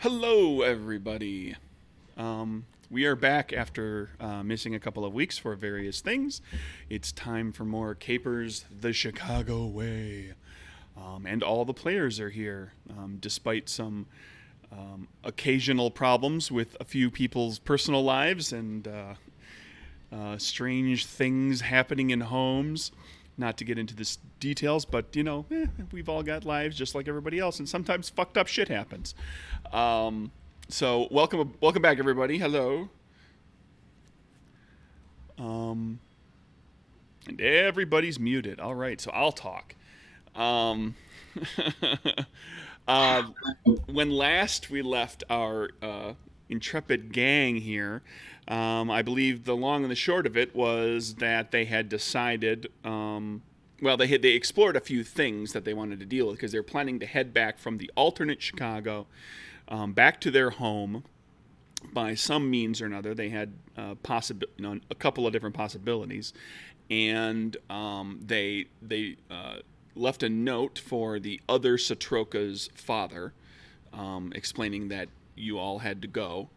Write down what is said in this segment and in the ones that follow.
Hello, everybody. We are back after missing a couple of weeks for various things. It's time for more Capers the Chicago Way. And all the players are here, despite some occasional problems with a few people's personal lives and strange things happening in homes. Not to get into the details, but we've all got lives just like everybody else, and sometimes fucked up shit happens. So welcome back, everybody. Hello. And everybody's muted. All right, so I'll talk. Um, uh, when last we left our intrepid gang here, I believe the long and the short of it was that they had decided. Well, they explored a few things that they wanted to deal with because they're planning to head back from the alternate Chicago back to their home by some means or another. They had a couple of different possibilities, and they left a note for the other Satroka's father, explaining that you all had to go,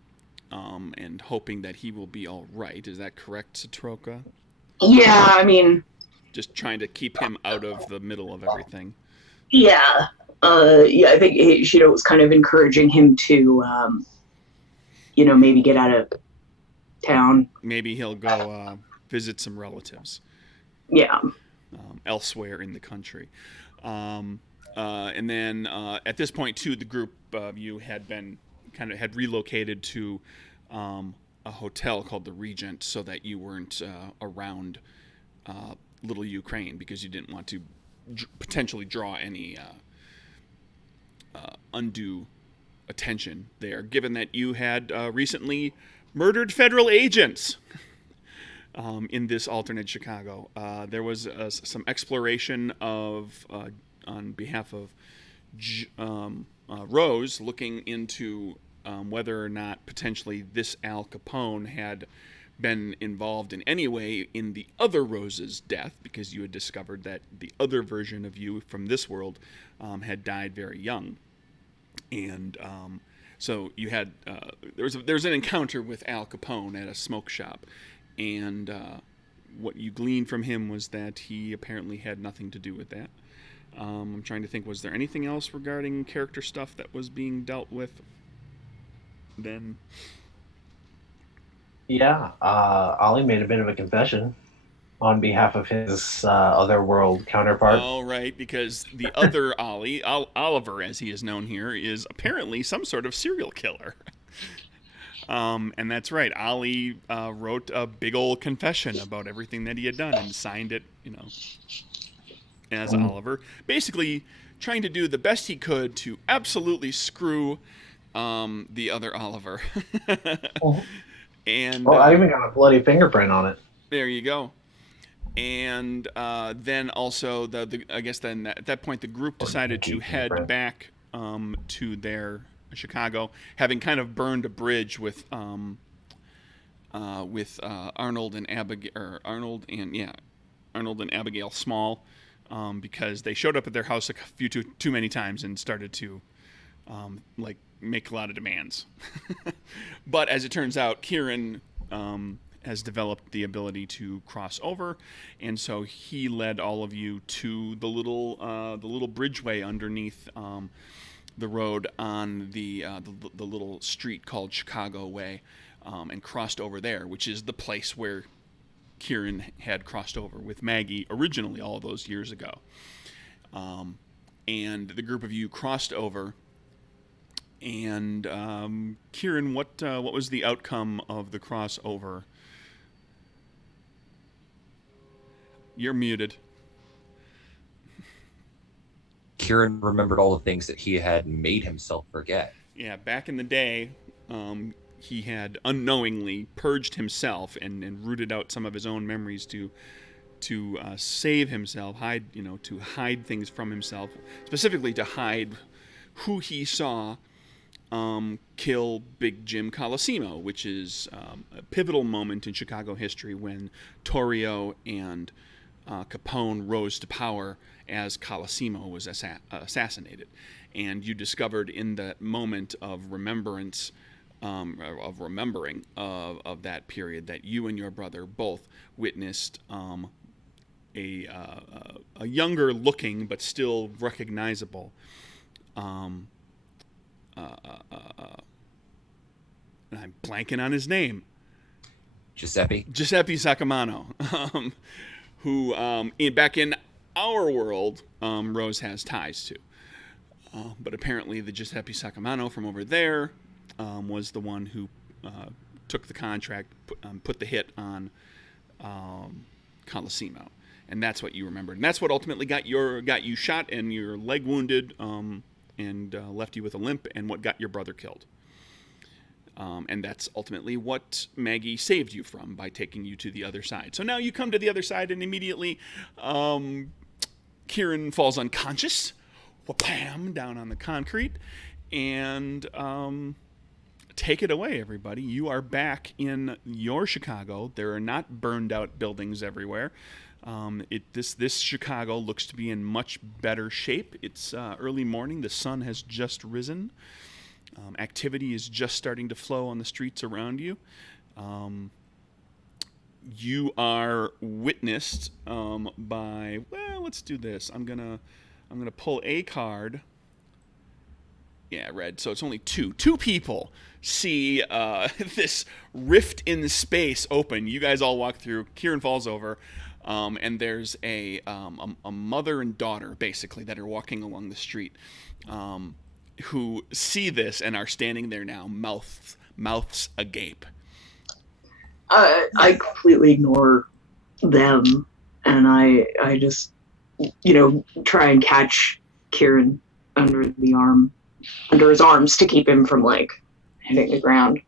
and hoping that he will be all right. Is that correct, Satroka? Yeah, I mean, Just trying to keep him out of the middle of everything. yeah, yeah. I think Shido was kind of encouraging him to, maybe get out of town. Maybe he'll go visit some relatives Yeah, elsewhere in the country. And then at this point, too, the group of you had relocated to a hotel called the Regent, so that you weren't around Little Ukraine because you didn't want to potentially draw any undue attention there, given that you had recently murdered federal agents. In this alternate Chicago. There was some exploration of, on behalf of Rose, looking into whether or not potentially this Al Capone had been involved in any way in the other Rose's death, because you had discovered that the other version of you from this world had died very young. And so you had there's an encounter with Al Capone at a smoke shop, and what you gleaned from him was that he apparently had nothing to do with that. I'm trying to think, was there anything else regarding character stuff that was being dealt with then? Yeah, Ollie made a bit of a confession on behalf of his otherworld counterpart. All right, because the other Ollie, Oliver as he is known here, is apparently some sort of serial killer. And that's right. Ollie wrote a big old confession about everything that he had done and signed it, as Um, Oliver. Basically, trying to do the best he could to absolutely screw the other Oliver. And well, I even got a bloody fingerprint on it. there you go. And then also, I guess then at that point, the group Or decided to pinky head fingerprint. back to their Chicago, having kind of burned a bridge with Arnold and Abigail, or Arnold and Abigail Small, because they showed up at their house a few too many times and started to like make a lot of demands. But as it turns out, Kieran has developed the ability to cross over, and so he led all of you to the little bridgeway underneath the road on the little street called Chicago Way, and crossed over there, which is the place where Kieran had crossed over with Maggie originally all of those years ago. And the group of you crossed over. And Kieran, what was the outcome of the crossover? You're muted. Kieran remembered all the things that he had made himself forget. Yeah, back in the day, he had unknowingly purged himself and rooted out some of his own memories to save himself, to hide things from himself, specifically to hide who he saw kill Big Jim Colosimo, which is a pivotal moment in Chicago history when Torrio and Capone rose to power as Colosimo was assassinated. And you discovered in that moment of remembrance, of remembering of that period, that you and your brother both witnessed a younger looking but still recognizable and I'm blanking on his name. Giuseppe Sacamano, who back in our world, Rose has ties to. But apparently the Giuseppe Sacamano from over there was the one who took the contract, put the hit on Colosimo. And that's what you remembered. And that's what ultimately got you shot and your leg wounded and left you with a limp, and what got your brother killed. And that's ultimately what Maggie saved you from by taking you to the other side. So now you come to the other side, and immediately Kieran falls unconscious, wha-pam, down on the concrete, and take it away, everybody. You are back in your Chicago. There are not burned out buildings everywhere. This Chicago looks to be in much better shape. It's early morning. The sun has just risen. Activity is just starting to flow on the streets around you. You are witnessed by, well, let's do this. I'm gonna pull a card. Yeah, red. So it's only two. Two people see this rift in space open. You guys all walk through. Kieran falls over, and there's a mother and daughter, basically, that are walking along the street, who see this and are standing there now, mouths agape. I completely ignore them, and I just, try and catch Kieran under his arms to keep him from hitting the ground.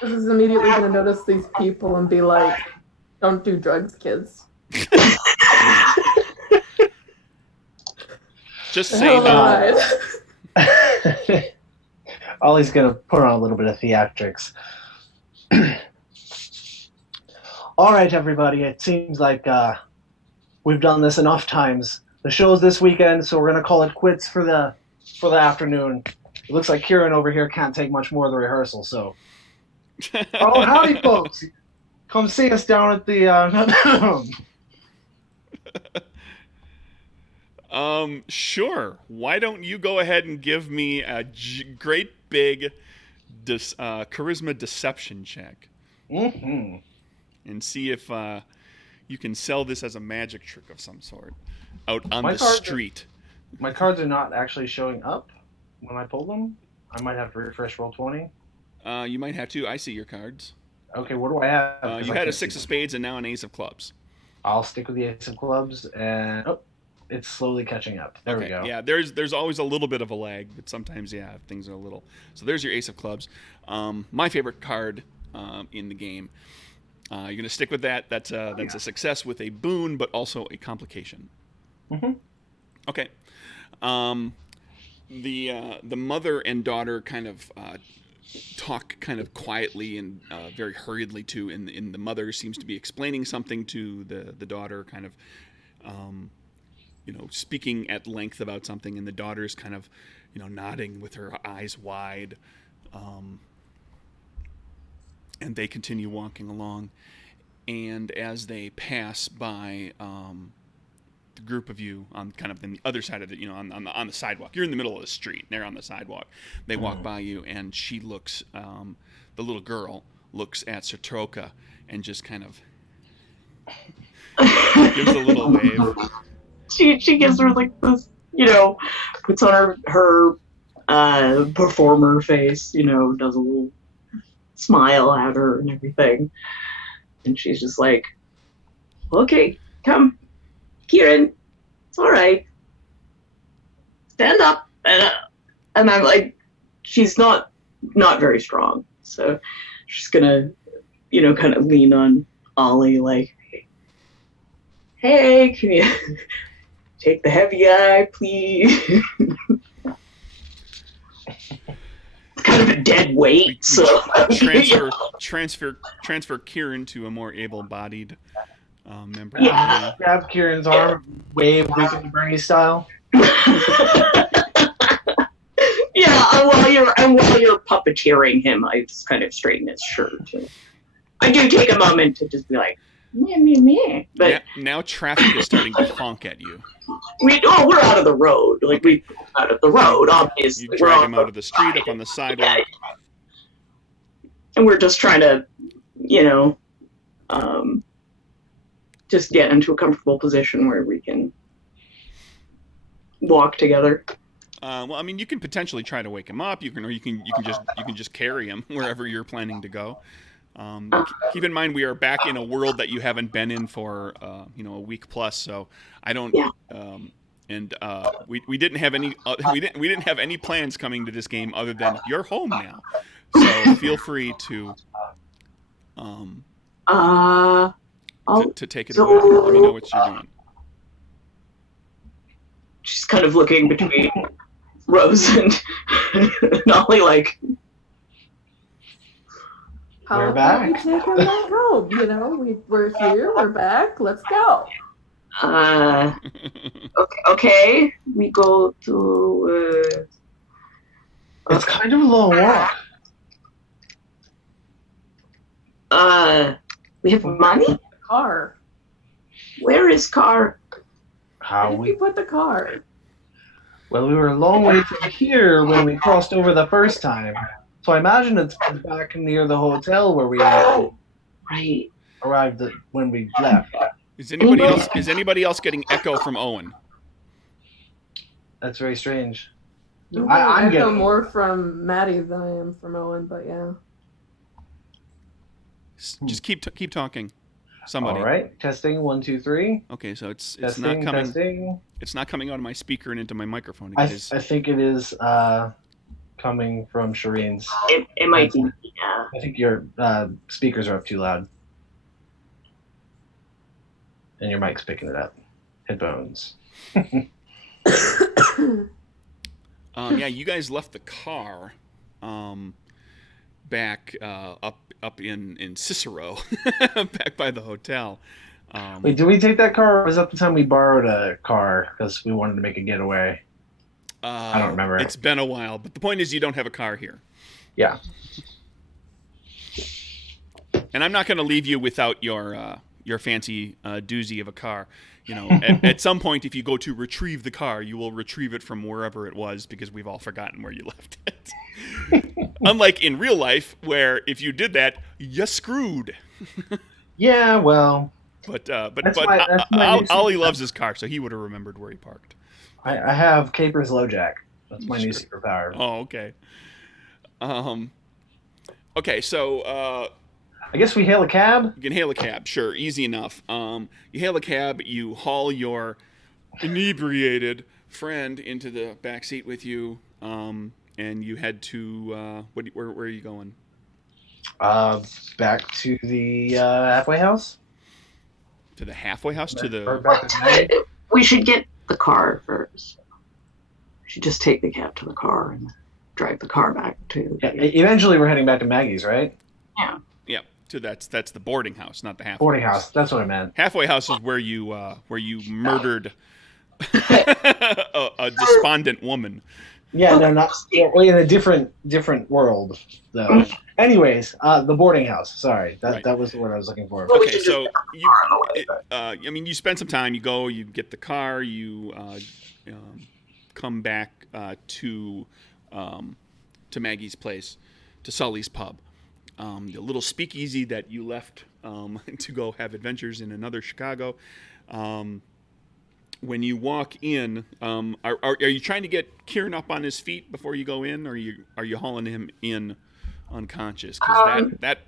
This is immediately going to notice these people and be like, "Don't do drugs, kids." Just say no. Ollie's gonna put on a little bit of theatrics. All right, everybody. It seems like we've done this enough times. The show's this weekend, so we're gonna call it quits for the afternoon. It looks like Kieran over here can't take much more of the rehearsal. So, oh, howdy, folks! Come see us down at the. Sure. Why don't you go ahead and give me a great big charisma deception check, and see if you can sell this as a magic trick of some sort out on the street. My cards are not actually showing up when I pull them. I might have to refresh Roll20. You might have to. I see your cards. Okay, what do I have? You had a 6 of spades and now an ace of clubs. I'll stick with the ace of clubs, and it's slowly catching up. There we go. Yeah, there's always a little bit of a lag, but sometimes, things are a little. So there's your ace of clubs. My favorite card in the game. You're going to stick with that. That's a success with a boon, but also a complication. Mm-hmm. Okay. The mother and daughter kind of talk kind of quietly and very hurriedly too. And the mother seems to be explaining something to the daughter, kind of. Speaking at length about something, and the daughter's kind of, nodding with her eyes wide. And they continue walking along. And as they pass by the group of you on kind of the other side of the, on the sidewalk, you're in the middle of the street, they're on the sidewalk. They walk by you, and she looks, the little girl looks at Satroka and just kind of gives a little wave. She gives her this, puts on her performer face, does a little smile at her and everything. And she's just like, "Okay, come, Kieran, it's all right. Stand up." And I'm like, she's not very strong. So she's gonna, kind of lean on Ollie like, "Hey, can you take the heavy eye, please?" It's kind of a dead weight, so transfer Kieran to a more able-bodied member. Yeah. Grab Kieran's arm, wave Weekend Bernie style. Yeah, and while you're puppeteering him, I just kind of straighten his shirt. I do take a moment to just be like, meh. But now traffic is starting to honk at you. we're out of the road. Like, Okay. we're out of the road, obviously. You drag him out of the street, up on the sidewalk. And we're just trying to, just get into a comfortable position where we can walk together. Well, I mean, you can potentially try to wake him up. You can just carry him wherever you're planning to go. Keep in mind, we are back in a world that you haven't been in for a week plus. So I don't. Yeah. We didn't have any. We didn't have any plans coming to this game other than you're home now. So feel free to. To take it away. Let me know what you're doing. She's kind of looking between Rose and Ollie, like, How We're about we back. take him back home? We're here. We're back. Let's go. okay, we go to. It's kind of a long walk. We have money. Car. Where is car? How Where did we? you put the car? Well, we were a long way from here when we crossed over the first time. So I imagine it's back near the hotel where we Right. arrived when we left. Is anybody else getting echo from Owen? That's very strange. I'm I'm getting getting- more from Maddie than I am from Owen, but yeah. Just keep talking. Somebody. All right, testing 1, 2, 3. Okay, so it's Testing, not coming. testing. It's not coming out of my speaker and into my microphone. I It is. think it is coming from Shireen's. It might be. Yeah. I think your speakers are up too loud. And your mic's picking it up. Headphones. Yeah, you guys left the car back up in Cicero, back by the hotel. Wait, did we take that car, or was that the time we borrowed a car because we wanted to make a getaway? I don't remember. It's been a while, but the point is you don't have a car here. Yeah. And I'm not going to leave you without your fancy doozy of a car. At some point, if you go to retrieve the car, you will retrieve it from wherever it was because we've all forgotten where you left it. Unlike in real life, where if you did that, you screwed. Yeah, well, But new Ollie superpower. loves his car, so he would have remembered where he parked. I have CAPERS LoJack. That's my new superpower. Oh, okay. Okay, so I guess we hail a cab. you can hail a cab. Sure, easy enough. You hail a cab. You haul your inebriated friend into the back seat with you, and you head to where are you going? Back to the halfway house. To the halfway house? To Or the back to the We should get the car first. We should just take the cab to the car and drive the car back to. Yeah, eventually, we're heading back to Maggie's, right? Yeah. yeah. To that's the boarding house, not the halfway Boarding house. That's what I meant. Halfway house is where you murdered a despondent woman. Yeah, no, not in a different world, though. Anyways, the boarding house. Sorry, Right. that was the word I was looking for. Well, we Okay, should so just you, on the way, I mean, you spend some time. You go, you get the car, you come back to Maggie's place, to Sully's pub, the little speakeasy that you left to go have adventures in another Chicago. When you walk in, are you trying to get Kieran up on his feet before you go in, or are you hauling him in unconscious? Because that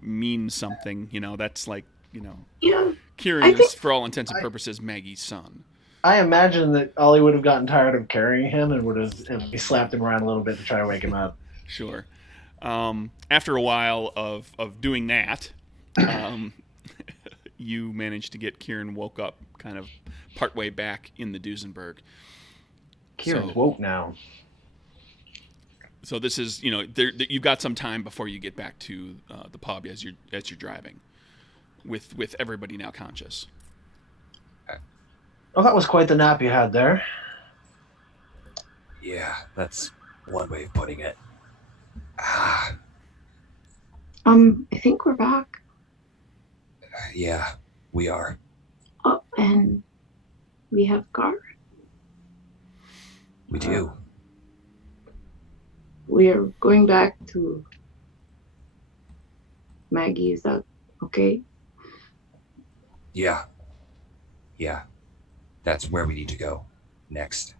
means something. That's like Yeah. Kieran I is, think- for all intents and purposes, Maggie's son. I imagine that Ollie would have gotten tired of carrying him and would have at least slapped him around a little bit to try to wake him up. Sure. After a while of doing that, you managed to get Kieran woke up kind of partway back in the Duesenberg. Kieran's So- woke now. So this is, you've got some time before you get back to the pub as you're driving, with everybody now conscious. Well, that was quite the nap you had there. Yeah, that's one way of putting it. Ah, I think we're back. yeah, we are. Oh, and we have car. We do. We are going back to Maggie. Is that okay? Yeah. Yeah. That's where we need to go next.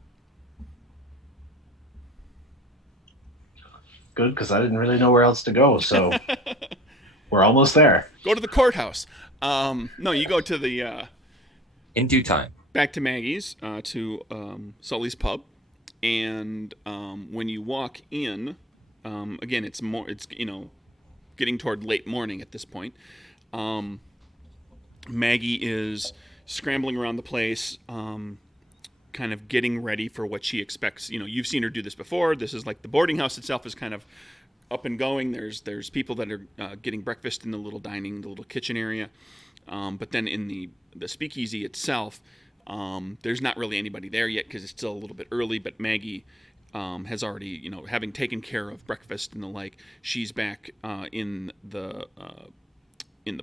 Good, because I didn't really know where else to go, so we're almost there. Go to the courthouse. No, you go to the In due time. back to Maggie's, to Sully's pub, and when you walk in, again, it's getting toward late morning at this point. Maggie is scrambling around the place, kind of getting ready for what she expects. You've seen her do this before. This is like the boarding house itself is kind of up and going. There's people that are getting breakfast in the little kitchen area, but then in the speakeasy itself, there's not really anybody there yet because it's still a little bit early. But Maggie has already, having taken care of breakfast and the like, she's back in the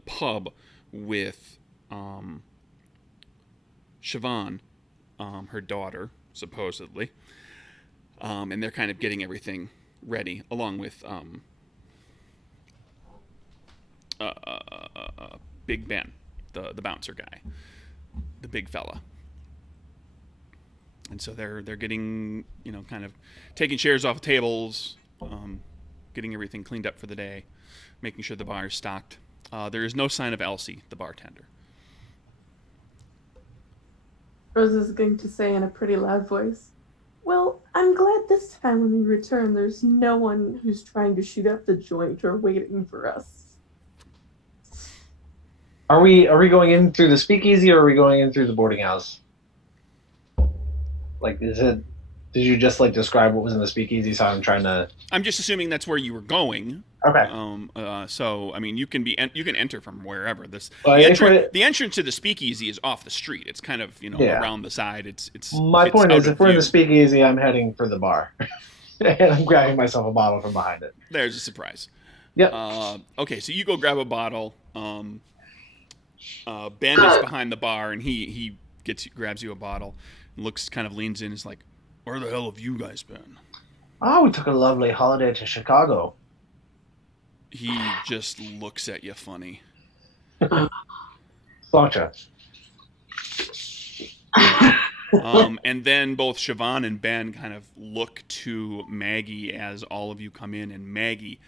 pub with Siobhan, her daughter, supposedly, and they're kind of getting everything ready, along with Big Ben, the bouncer guy, the big fella. And so they're getting, kind of taking chairs off tables, getting everything cleaned up for the day, making sure the bar is stocked. There is no sign of Elsie, the bartender. Rose is going to say in a pretty loud voice, "Well, I'm glad this time when we return, there's no one who's trying to shoot up the joint or waiting for us." Are we going in through the speakeasy or are we going in through the boarding house? Like, did you just describe what was in the speakeasy? So I'm trying to. I'm just assuming that's where you were going. Okay. So I mean, you can enter from wherever. The entrance to the speakeasy is off the street. It's kind of around the side. It's. My point out is, of if we're in view. the speakeasy, I'm heading for the bar, and I'm grabbing myself a bottle from behind it. There's a surprise. Yep. Okay, so you go grab a bottle. Ben is behind the bar, and he grabs you a bottle, and leans in, and is like, "Where the hell have you guys been?" Oh, we took a lovely holiday to Chicago. He just looks at you funny. Gotcha. And then both Siobhan and Ben kind of look to Maggie as all of you come in, and Maggie,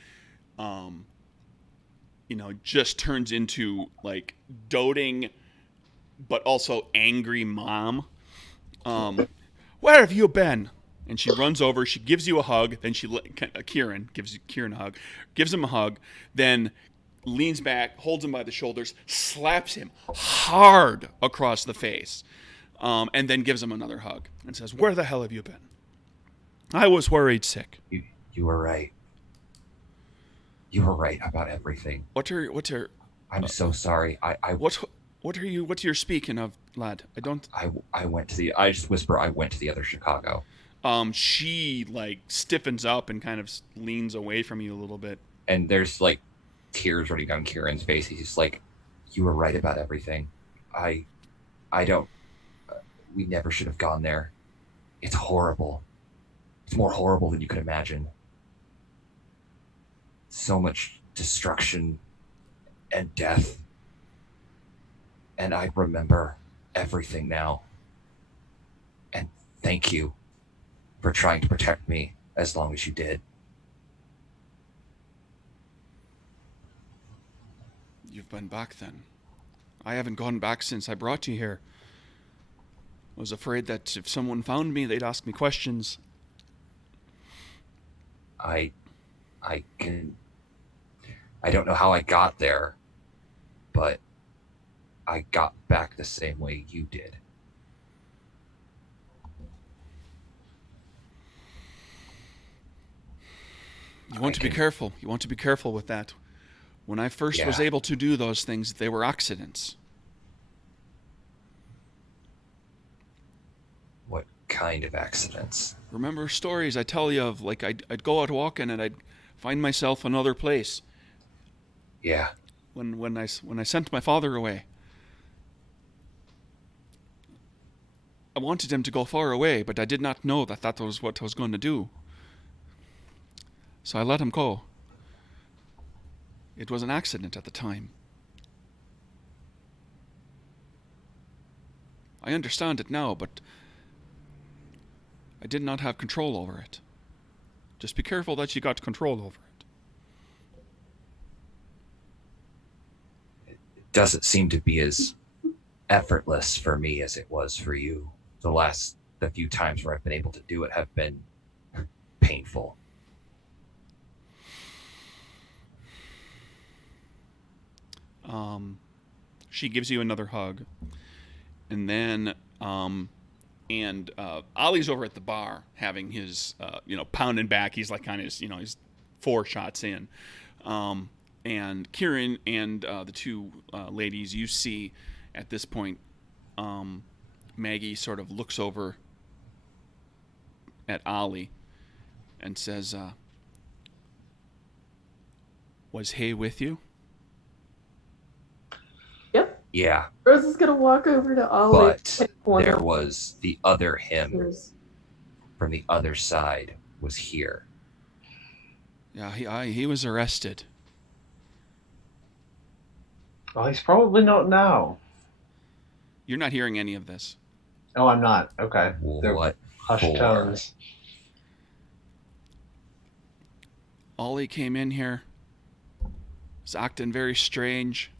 just turns into like doting, but also angry mom. Where have you been? And she runs over. She gives you a hug. Then Kieran gives Kieran a hug, gives him a hug. Then leans back, holds him by the shoulders, slaps him hard across the face, and then gives him another hug and says, "Where the hell have you been? I was worried sick." You were right. You were right about everything. What's her? I'm so sorry. What are you speaking of, lad? I don't. I went to the. I just whisper. I went to the other Chicago. She stiffens up and kind of leans away from you a little bit. And there's tears running down Kieran's face. He's just like, "You were right about everything. I don't. We never should have gone there. It's horrible. It's more horrible than you could imagine. So much destruction and death. And I remember everything now. And thank you for trying to protect me as long as you did." You've been back then. I haven't gone back since I brought you here. I was afraid that if someone found me, they'd ask me questions. I don't know how I got there, but I got back the same way you did. You want to be careful. You want to be careful with that. When I first was able to do those things, they were accidents. What kind of accidents? Remember stories I tell you of, like I'd go out walking and I'd find myself another place. Yeah. When I sent my father away, I wanted him to go far away, but I did not know that was what I was going to do. So I let him go. It was an accident at the time. I understand it now, but I did not have control over it. Just be careful that you got control over it. It doesn't seem to be as effortless for me as it was for you. The few times where I've been able to do it have been painful. She gives you another hug, and then Ollie's over at the bar having his pounding back. He's like on his he's 4 shots in, and Kieran and the 2 ladies you see at this point. Maggie sort of looks over at Ollie and says, "Was Hay with you?" Yep. Yeah. Rose is gonna walk over to Ollie. But there was the other him from the other side was here. Yeah, he was arrested. Well, he's probably not now. You're not hearing any of this. Oh, I'm not. Okay. What? Hushed tones. Ollie came in here. Was acting very strange.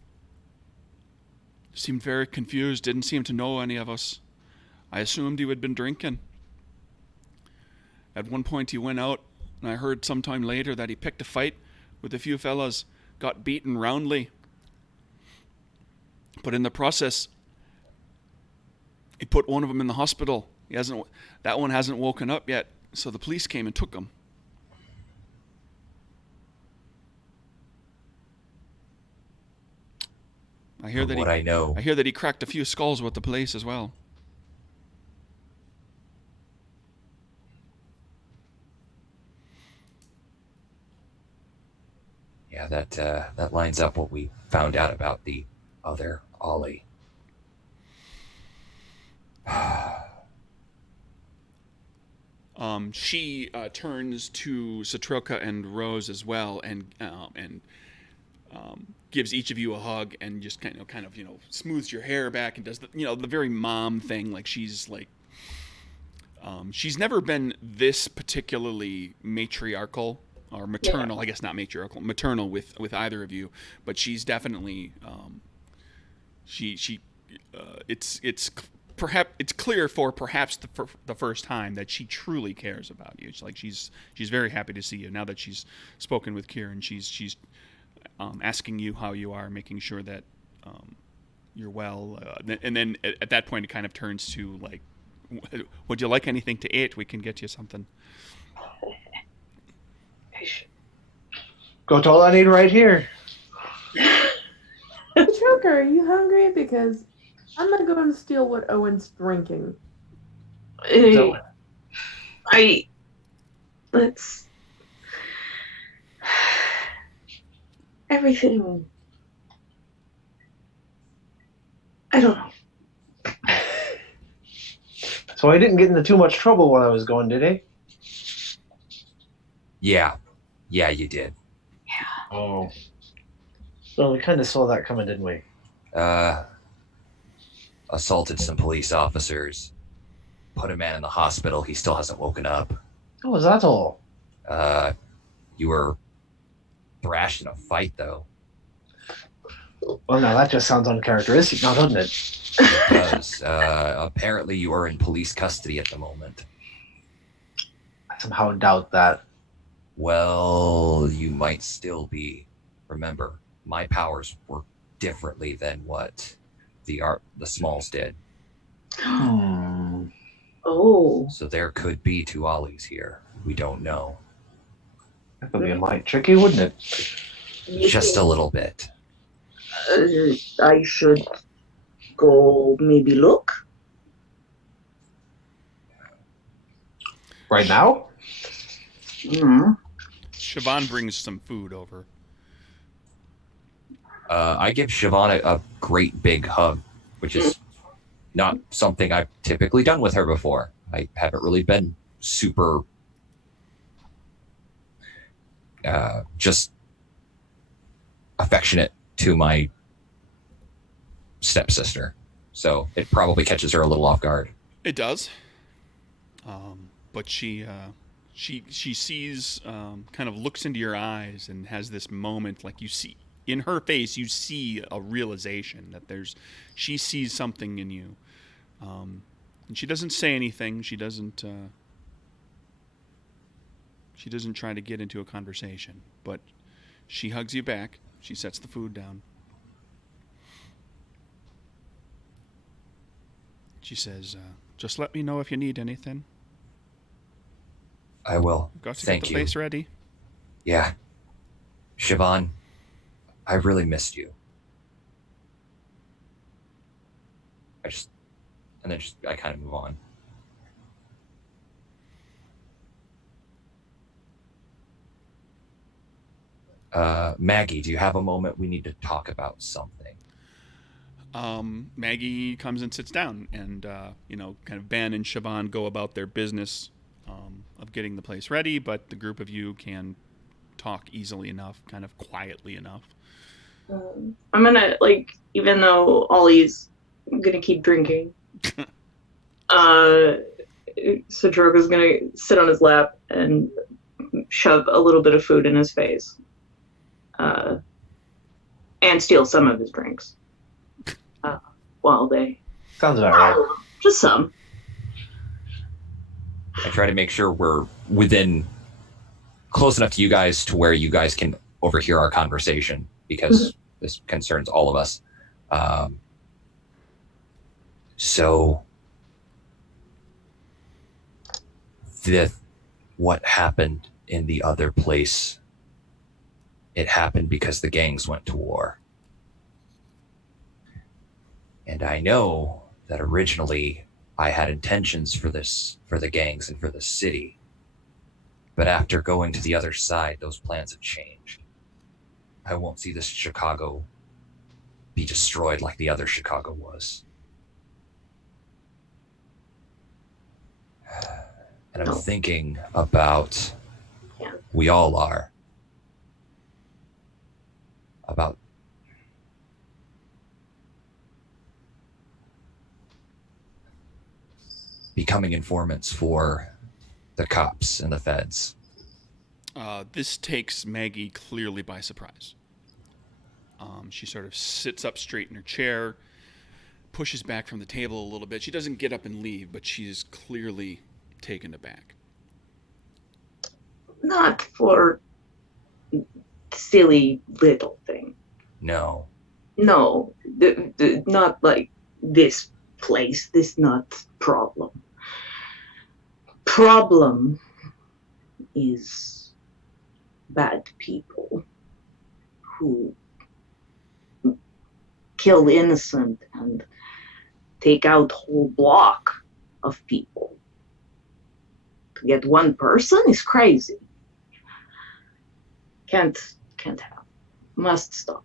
Seemed very confused. Didn't seem to know any of us. I assumed he had been drinking. At one point he went out, and I heard sometime later that he picked a fight with a few fellas, got beaten roundly. But in the process, he put one of them in the hospital. That one hasn't woken up yet, so the police came and took him. I hear that he cracked a few skulls with the police as well. Yeah, that lines up what we found out about the other Ollie. She turns to Satrilka and Rose as well, and gives each of you a hug, and just kind of smooths your hair back, and does the very mom thing. Like she's never been this particularly matriarchal or maternal. Yeah. I guess not matriarchal, maternal with either of you, but she's definitely it's clear for perhaps the first time that she truly cares about you. It's like she's very happy to see you now that she's spoken with Kieran. She's asking you how you are, making sure that you're well, and then at that point it kind of turns to like, would you like anything to eat? We can get you something. Got all I need right here. Patroka, are you hungry? Because I'm not going to steal what Owen's drinking. Let's... Everything... I don't know. So I didn't get into too much trouble while I was going, did I? Yeah, you did. Yeah. Oh. Well, we kind of saw that coming, didn't we? Assaulted some police officers. Put a man in the hospital. He still hasn't woken up. Oh, was that all? You were thrashed in a fight, though. Well, now that just sounds uncharacteristic, now doesn't it? It does. Apparently you are in police custody at the moment. I somehow doubt that. Well, you might still be. Remember, my powers work differently than what the Smalls did. Oh. So there could be 2 Ollies here. We don't know. That would be a mite tricky, wouldn't it? Just a little bit. I should go maybe look. Right now? Siobhan brings some food over. I give Siobhan a great big hug, which is not something I've typically done with her before. I haven't really been super just affectionate to my stepsister. So it probably catches her a little off guard. It does. But she sees, kind of looks into your eyes and has this moment, like you see in her face, you see a realization that she sees something in you. And she doesn't say anything. She doesn't try to get into a conversation, but she hugs you back. She sets the food down. She says, just let me know if you need anything. I will. I've got to Thank get the you. place ready. Yeah. Siobhan, I really missed you. I kind of move on. Maggie, do you have a moment? We need to talk about something. Maggie comes and sits down, and kind of Ben and Siobhan go about their business of getting the place ready, but the group of you can talk easily enough, kind of quietly enough. I'm gonna, like, even though Ollie's gonna keep drinking, so Drogo's gonna sit on his lap and shove a little bit of food in his face, and steal some of his drinks. While they Sounds about right. Just some. I try to make sure we're within close enough to you guys to where you guys can overhear our conversation, because this concerns all of us. So what happened in the other place, it happened because the gangs went to war. And I know that originally I had intentions for the gangs and for the city. But after going to the other side, those plans have changed. I won't see this Chicago be destroyed like the other Chicago was. And I'm thinking about, we all are, about becoming informants for the cops and the feds. This takes Maggie clearly by surprise. She sort of sits up straight in her chair, pushes back from the table a little bit. She doesn't get up and leave, but she is clearly taken aback. Not for silly little thing. No. No, not like this place. This not problem. Problem is bad people who kill innocent and take out whole block of people. To get one person is crazy. Can't have. Must stop.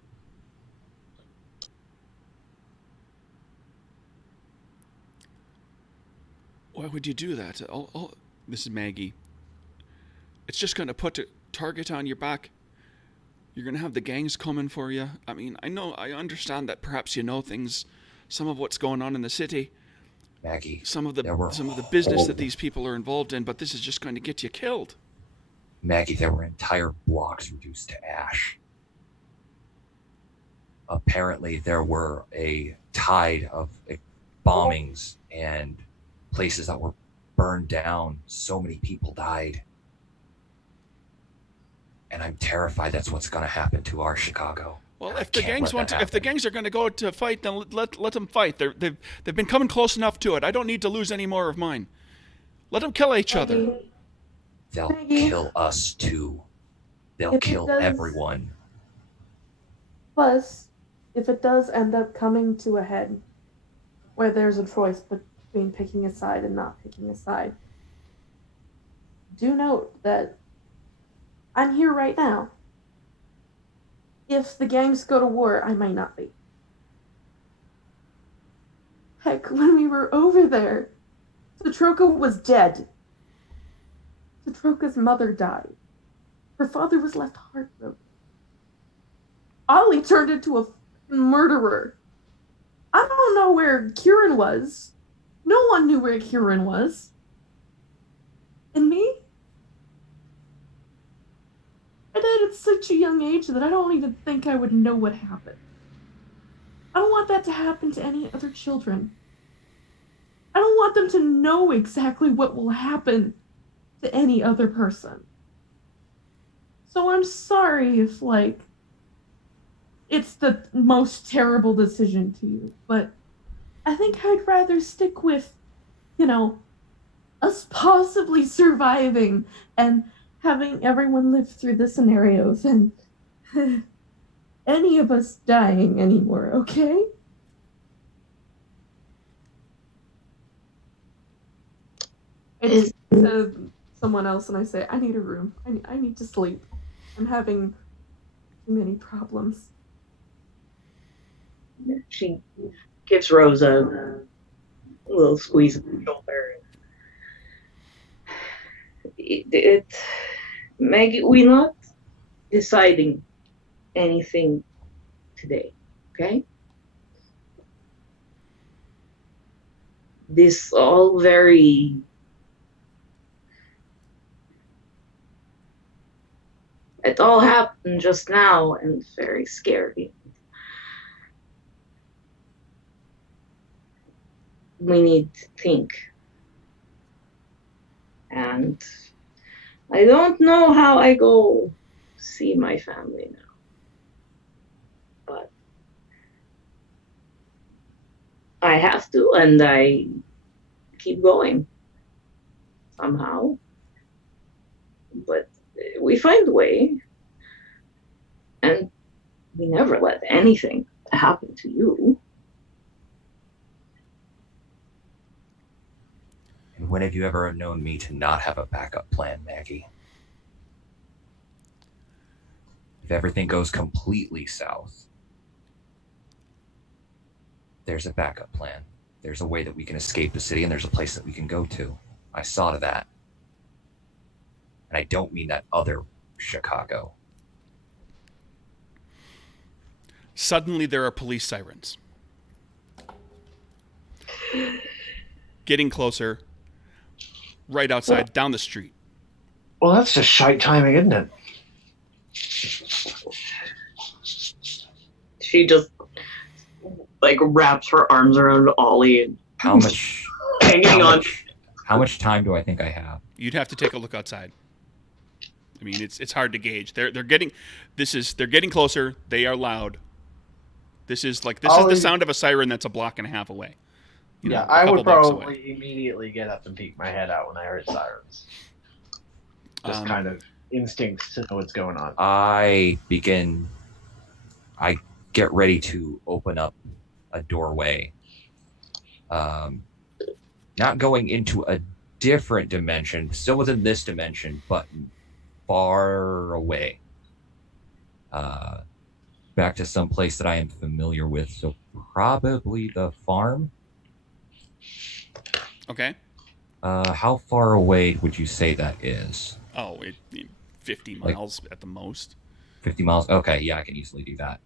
Why would you do that? This is Maggie. It's just going to put a target on your back. You're going to have the gangs coming for you. I mean, I understand that perhaps you know things, some of what's going on in the city. Maggie, some of the business that these people are involved in, but this is just going to get you killed. Maggie, there were entire blocks reduced to ash. Apparently, there were a tide of bombings and places that were burned down. So many people died. And I'm terrified that's what's going to happen to our Chicago. Well, if the gangs are going to go to fight, then let them fight. They've been coming close enough to it. I don't need to lose any more of mine. Let them kill each other. They'll kill us too. They'll If it kill does- everyone. Plus, if it does end up coming to a head, where there's a choice between picking a side and not picking a side, do note that I'm here right now. If the gangs go to war, I might not be. Heck, when we were over there, Satroka was dead. Satroka's mother died. Her father was left heartbroken. Ollie turned into a murderer. I don't know where Kieran was. No one knew where Kieran was. And me? I died at such a young age that I don't even think I would know what happened. I don't want that to happen to any other children. I don't want them to know exactly what will happen to any other person. So I'm sorry if, it's the most terrible decision to you, but I think I'd rather stick with, us possibly surviving and having everyone live through the scenario than any of us dying anymore, okay? I just to someone else and I say, I need a room. I need to sleep. I'm having too many problems. She gives Rose a little squeeze of the shoulder. Maggie, we're not deciding anything today, okay? This all very it all happened just now and very scary. We need to think. And I don't know how I go see my family now. But I have to, and I keep going somehow. But we find a way. And we never let anything happen to you. And when have you ever known me to not have a backup plan, Maggie? If everything goes completely south, there's a backup plan. There's a way that we can escape the city, and there's a place that we can go to. I saw to that. And I don't mean that other Chicago. Suddenly there are police sirens. Getting closer. Right outside, down the street. Well, that's just shite timing, isn't it? She just wraps her arms around Ollie and How much hanging on. How much time do I think I have? You'd have to take a look outside. I mean, it's hard to gauge. They're getting closer. They are loud. This is the sound of a siren that's a block and a half away. Yeah, I would probably immediately get up and peek my head out when I heard sirens. Just kind of instincts to know what's going on. I get ready to open up a doorway. Not going into a different dimension, still within this dimension, but far away. Back to some place that I am familiar with, so probably the farm. Okay. How far away would you say that is? Oh, 50 miles at the most. 50 miles? Okay, yeah, I can easily do that.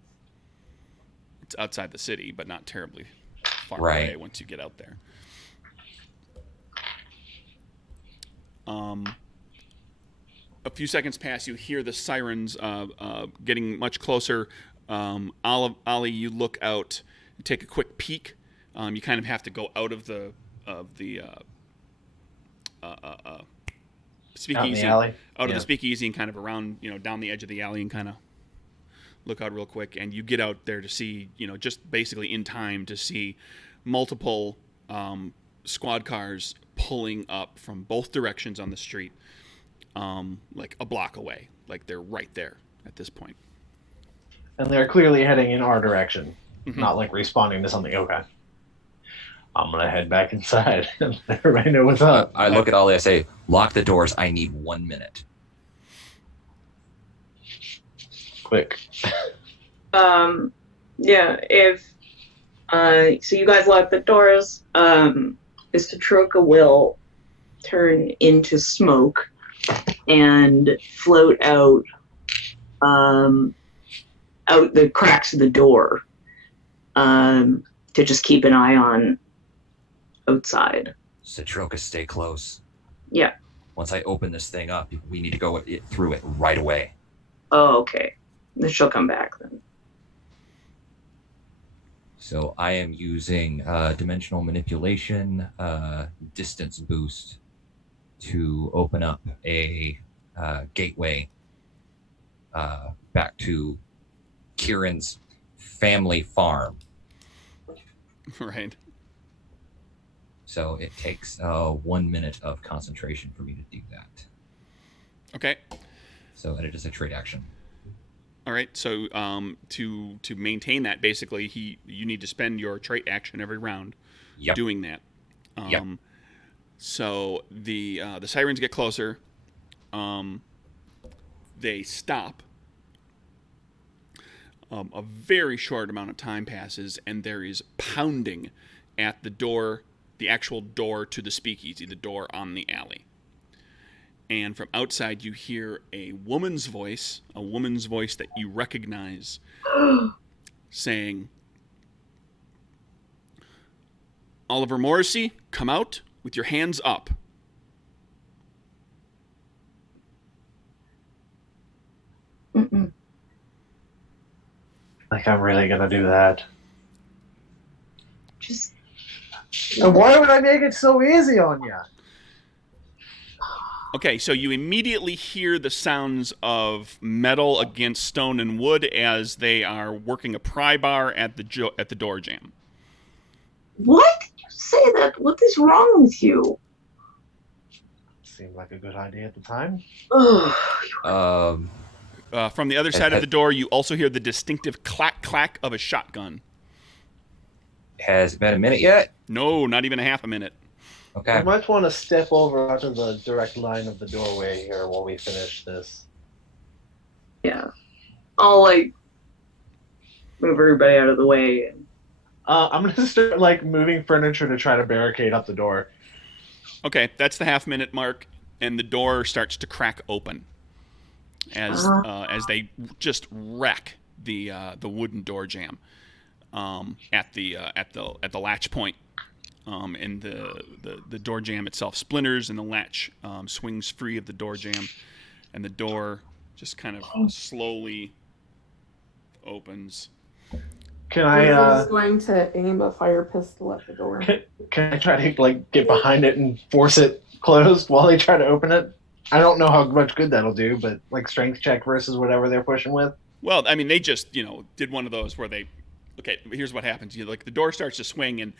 It's outside the city, but not terribly far Right. away once you get out there. A few seconds pass. You hear the sirens getting much closer. Ollie, you look out, take a quick peek. You kind of have to go out of the speakeasy, out of the speakeasy, and kind of around, down the edge of the alley, and kind of look out real quick. And you get out there to see, just basically in time to see multiple squad cars pulling up from both directions on the street, like a block away. like they're right there at this point. And they're clearly heading in our direction, Mhm. not like responding to something. Okay. I'm going to head back inside and let everybody know what's up. I look at Ollie, I say, lock the doors. I need 1 minute. Quick. Yeah, if so you guys lock the doors, Istatroka will turn into smoke and float out out the cracks of the door to just keep an eye on outside. Citroka, stay close. Yeah. Once I open this thing up, we need to go through it right away. Oh, okay. Then she'll come back then. So I am using dimensional manipulation, distance boost to open up a gateway back to Kieran's family farm. Right. So it takes 1 minute of concentration for me to do that. Okay. So and it is a trade action. All right. So to maintain that, basically, you need to spend your trait action every round Yep. doing that. Yep. So the sirens get closer. They stop. A very short amount of time passes, and there is pounding at the door, the actual door to the speakeasy, the door on the alley. And from outside, you hear a woman's voice that you recognize, saying, "Oliver Morrissey, come out with your hands up." Mm-mm. Like, I'm really going to do that. Just And why would I make it so easy on you? Okay, so you immediately hear the sounds of metal against stone and wood as they are working a pry bar at the door jamb. what? You say that? What is wrong with you? Seemed like a good idea at the time. Ugh. From the other side of the door, you also hear the distinctive clack-clack of a shotgun. Has it been a minute yet? No, not even a half a minute. Okay. I might want to step over onto the direct line of the doorway here while we finish this. Yeah. I'll, move everybody out of the way. I'm going to start, moving furniture to try to barricade up the door. Okay, that's the half-minute mark, and the door starts to crack open as they just wreck the wooden door jamb at the latch point. And the door jamb itself splinters, and the latch swings free of the door jamb, and the door just kind of slowly opens. Can I'm I going to aim a fire pistol at the door. can I try to get behind it and force it closed while they try to open it? I don't know how much good that'll do, but strength check versus whatever they're pushing with. Well, I mean, they just did one of those where they. Okay, here's what happens. The door starts to swing, and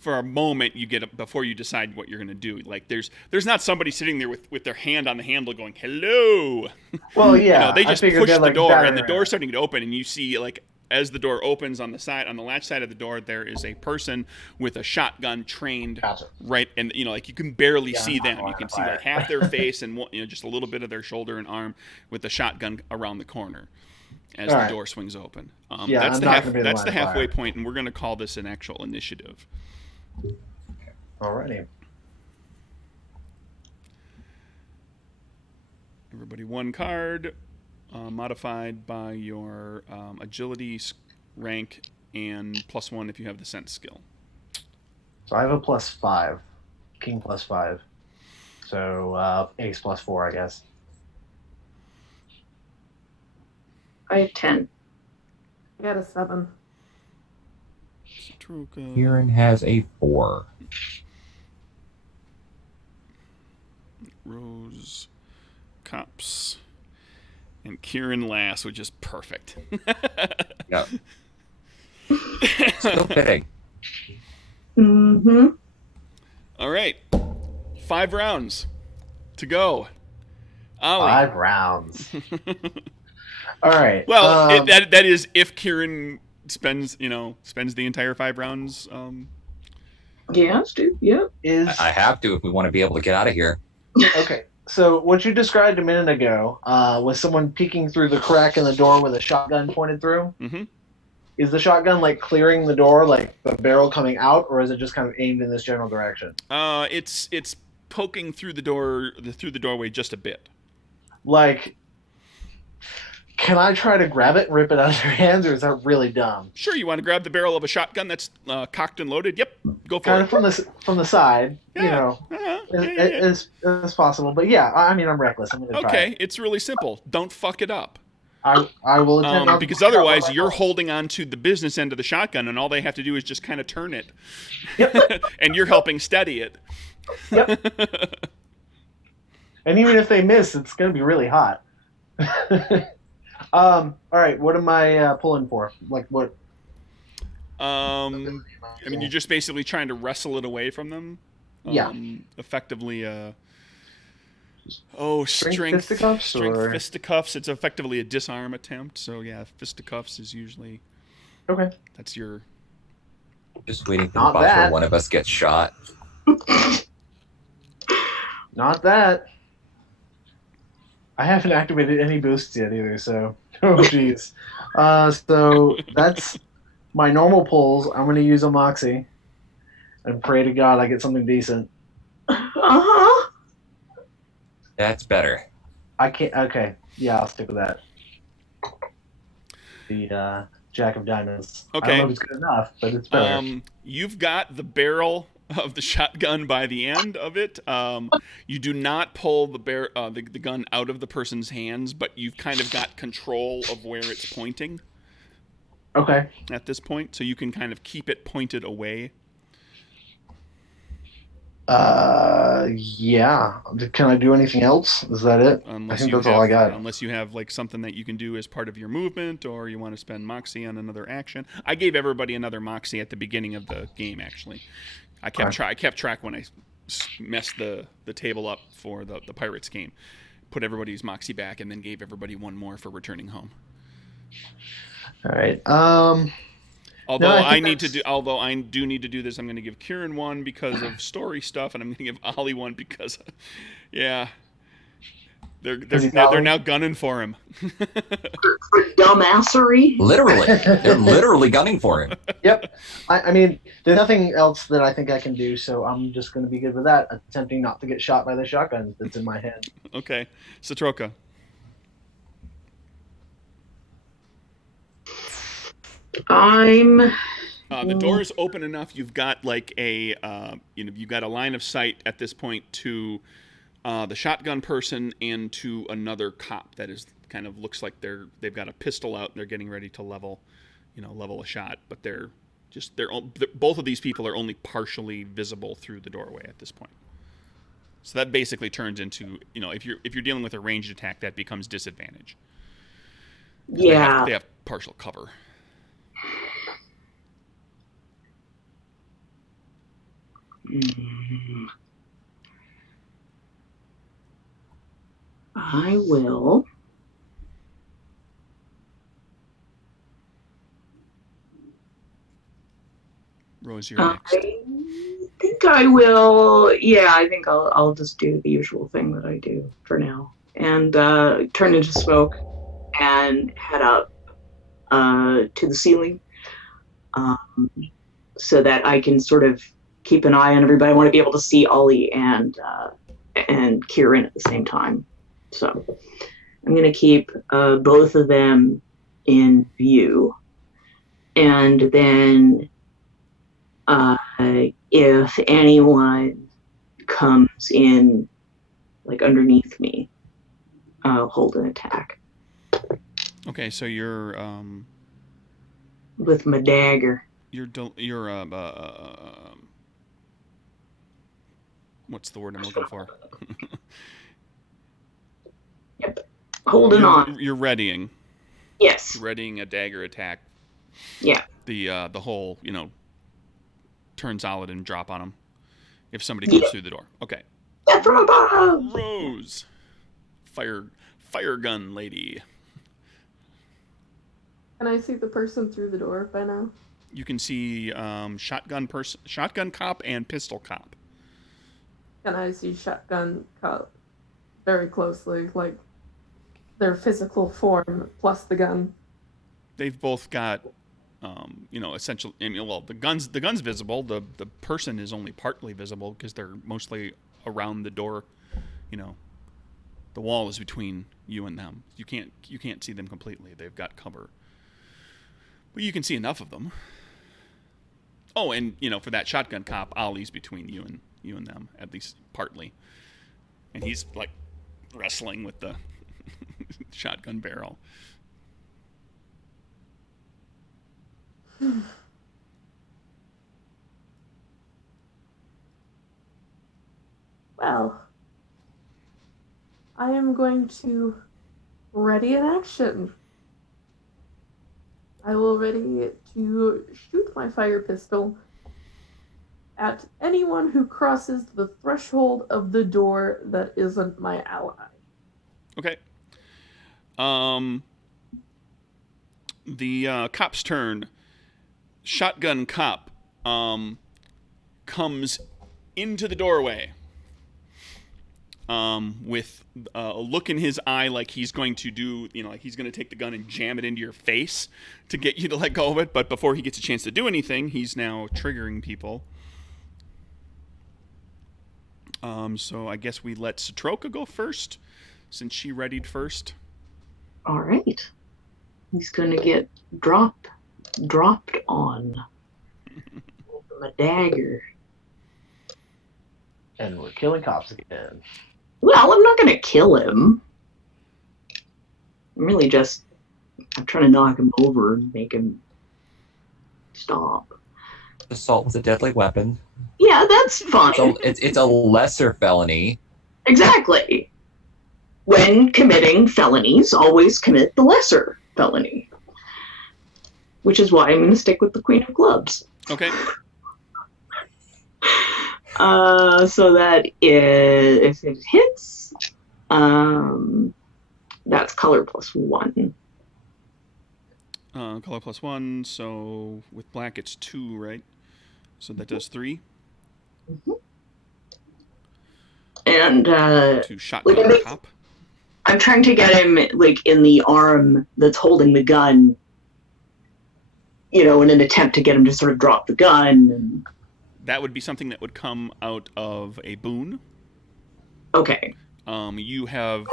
for a moment you get before you decide what you're going to do. There's not somebody sitting there with their hand on the handle going hello. Well, yeah, they just I push the door, and the around. door's starting to open, and you see as the door opens on the latch side of the door, there is a person with a shotgun trained right, and you can barely see them. You can see half their face and just a little bit of their shoulder and arm with the shotgun around the corner as the door swings open. That's the halfway point, and we're going to call this an actual initiative. Alrighty. Everybody one card, modified by your agility rank and +1 if you have the sense skill. So I have a +5, king +5. So ace +4, I guess. I have 10. I got a 7. Kieran has a 4. Rose, Cops, and Kieran last, which is perfect. Yep. Still fitting. Mm-hmm. All right. 5 rounds to go. Ollie. 5 rounds. All right. Well, that is if Kieran spends the entire 5 rounds. Yes, dude. Yep. I have to if we want to be able to get out of here. Okay. So what you described a minute ago was someone peeking through the crack in the door with a shotgun pointed through. Mm-hmm. Is the shotgun like clearing the door, like the barrel coming out, or is it just kind of aimed in this general direction? It's poking through the doorway just a bit. Like, can I try to grab it and rip it out of your hands, or is that really dumb? Sure, you want to grab the barrel of a shotgun that's cocked and loaded? Yep, go for Kind it. of from the side, Yeah. as possible. But yeah, I mean, I'm reckless. I'm gonna try. Okay, it's really simple. Don't fuck it up. I will attempt not to because fuck it up otherwise with my you're balls. holding on to the business end of the shotgun, and all they have to do is just kind of turn it, Yep. and you're helping steady it. Yep. And even if they miss, it's gonna be really hot. All right, what am I pulling for? Like what? I mean, you're just basically trying to wrestle it away from them. Yeah. Effectively, Strength fisticuffs, strength or? fisticuffs. It's effectively a disarm attempt. So yeah, fisticuffs is usually Okay. that's your. Just waiting for the Not part where that. one of us gets shot. Not that. I haven't activated any boosts yet either, so oh jeez. So that's my normal pulls. I'm gonna use a moxie and pray to God I get something decent. Uh-huh. That's better. I can't. Okay, yeah, I'll stick with that. The Jack of Diamonds. I Okay. don't know if it's good enough, but it's better. You've got the barrel of the shotgun by the end of it. You do not pull the gun out of the person's hands, but you've kind of got control of where it's pointing Okay. at this point, so you can kind of keep it pointed away. Yeah. Can I do anything else? Is that it? I think that's all I got. Unless you have like something that you can do as part of your movement, or you want to spend moxie on another action. I gave everybody another moxie at the beginning of the game. Actually, I kept track when I messed the table up for the Pirates game. Put everybody's moxie back, and then gave everybody one more for returning home. All right. Although No, I do need to do this, I'm going to give Kieran one because of story stuff, and I'm going to give Ollie one because, yeah, they're now gunning for him. For dumbassery. Literally. They're literally gunning for him. Yep. I mean, there's nothing else that I think I can do, so I'm just going to be good with that, attempting not to get shot by the shotgun that's in my hand. Okay, Satroka. The door is open enough. You've got like you've got a line of sight at this point to the shotgun person and to another cop that is kind of looks like they've got a pistol out and they're getting ready to level a shot, but both of these people are only partially visible through the doorway at this point. So that basically turns into, if you're dealing with a ranged attack, that becomes disadvantage. Yeah. They have partial cover. I will. Rose, you're next. I think I will. Yeah, I think I'll just do the usual thing that I do for now, and turn into smoke and head up to the ceiling, so that I can sort of keep an eye on everybody. I want to be able to see Ollie and Kieran at the same time. So I'm going to keep both of them in view, and then if anyone comes in like underneath me, hold an attack. Okay, so you're with my dagger. What's the word I'm looking for? Yep. Holding on. You're readying. Yes. You're readying a dagger attack. Yeah. The whole, turn solid and drop on them if somebody comes through the door. Okay. Death from above. Rose. fire gun lady. Can I see the person through the door by now? You can see shotgun cop and pistol cop. Can I see shotgun cop very closely, like their physical form plus the gun? They've both got, essential. I mean, well, the gun's visible. The person is only partly visible because they're mostly around the door. You know, the wall is between you and them. You can't see them completely. They've got cover, but you can see enough of them. Oh, and for that shotgun cop, Ollie's between you and them, at least partly, and he's like wrestling with the shotgun barrel. Well, I am going to ready an action. I will ready to shoot my fire pistol at anyone who crosses the threshold of the door that isn't my ally. Okay. The cop's turn. Shotgun cop comes into the doorway with a look in his eye like he's going to do, like he's going to take the gun and jam it into your face to get you to let go of it. But before he gets a chance to do anything, he's now triggering people. So I guess we let Satroka go first, since she readied first. All right. He's going to get dropped on from a dagger. And we're killing cops again. Well, I'm not going to kill him. I'm trying to knock him over and make him stop. Assault's a deadly weapon. Yeah, that's fine. It's a lesser felony. Exactly. When committing felonies, always commit the lesser felony. Which is why I'm going to stick with the Queen of Clubs. Okay. So that is, if it hits, that's color +1. Color +1, so with black it's 2, right? So that does 3. Mm-hmm. And to shotgun cop. I'm trying to get him in the arm that's holding the gun, in an attempt to get him to sort of drop the gun. And... That would be something that would come out of a boon. Okay. You have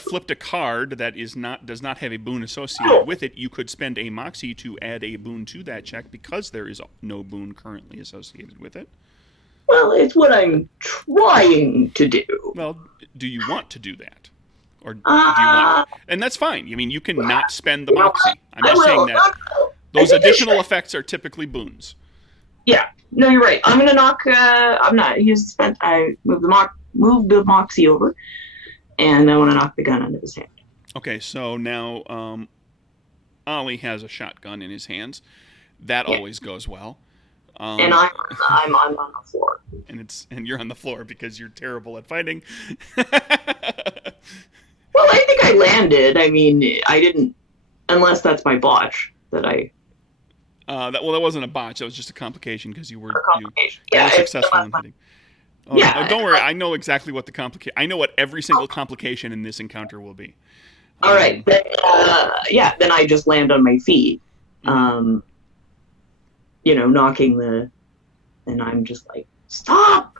flipped a card that does not have a boon associated with it. You could spend a moxie to add a boon to that check because there is no boon currently associated with it. Well, it's what I'm trying to do. Well, do you want to do that? Or do you want... And that's fine. I mean, you can not spend the moxie. I'm just saying that those additional effects are typically boons. Yeah. No, you're right. I'm going to knock... I'm not... I moved the moxie over, and I want to knock the gun out of his hand. Okay, so now Ollie has a shotgun in his hands. That always goes well. And I'm on the floor. And you're on the floor because you're terrible at fighting. Well, I think I landed. I mean, I didn't, unless that's my botch that I. That wasn't a botch. That was just a complication because you were successful in hitting. Don't worry. I know exactly what I know what every single complication in this encounter will be. All right. Then I just land on my feet. Mm-hmm. Knocking and I'm just like, stop!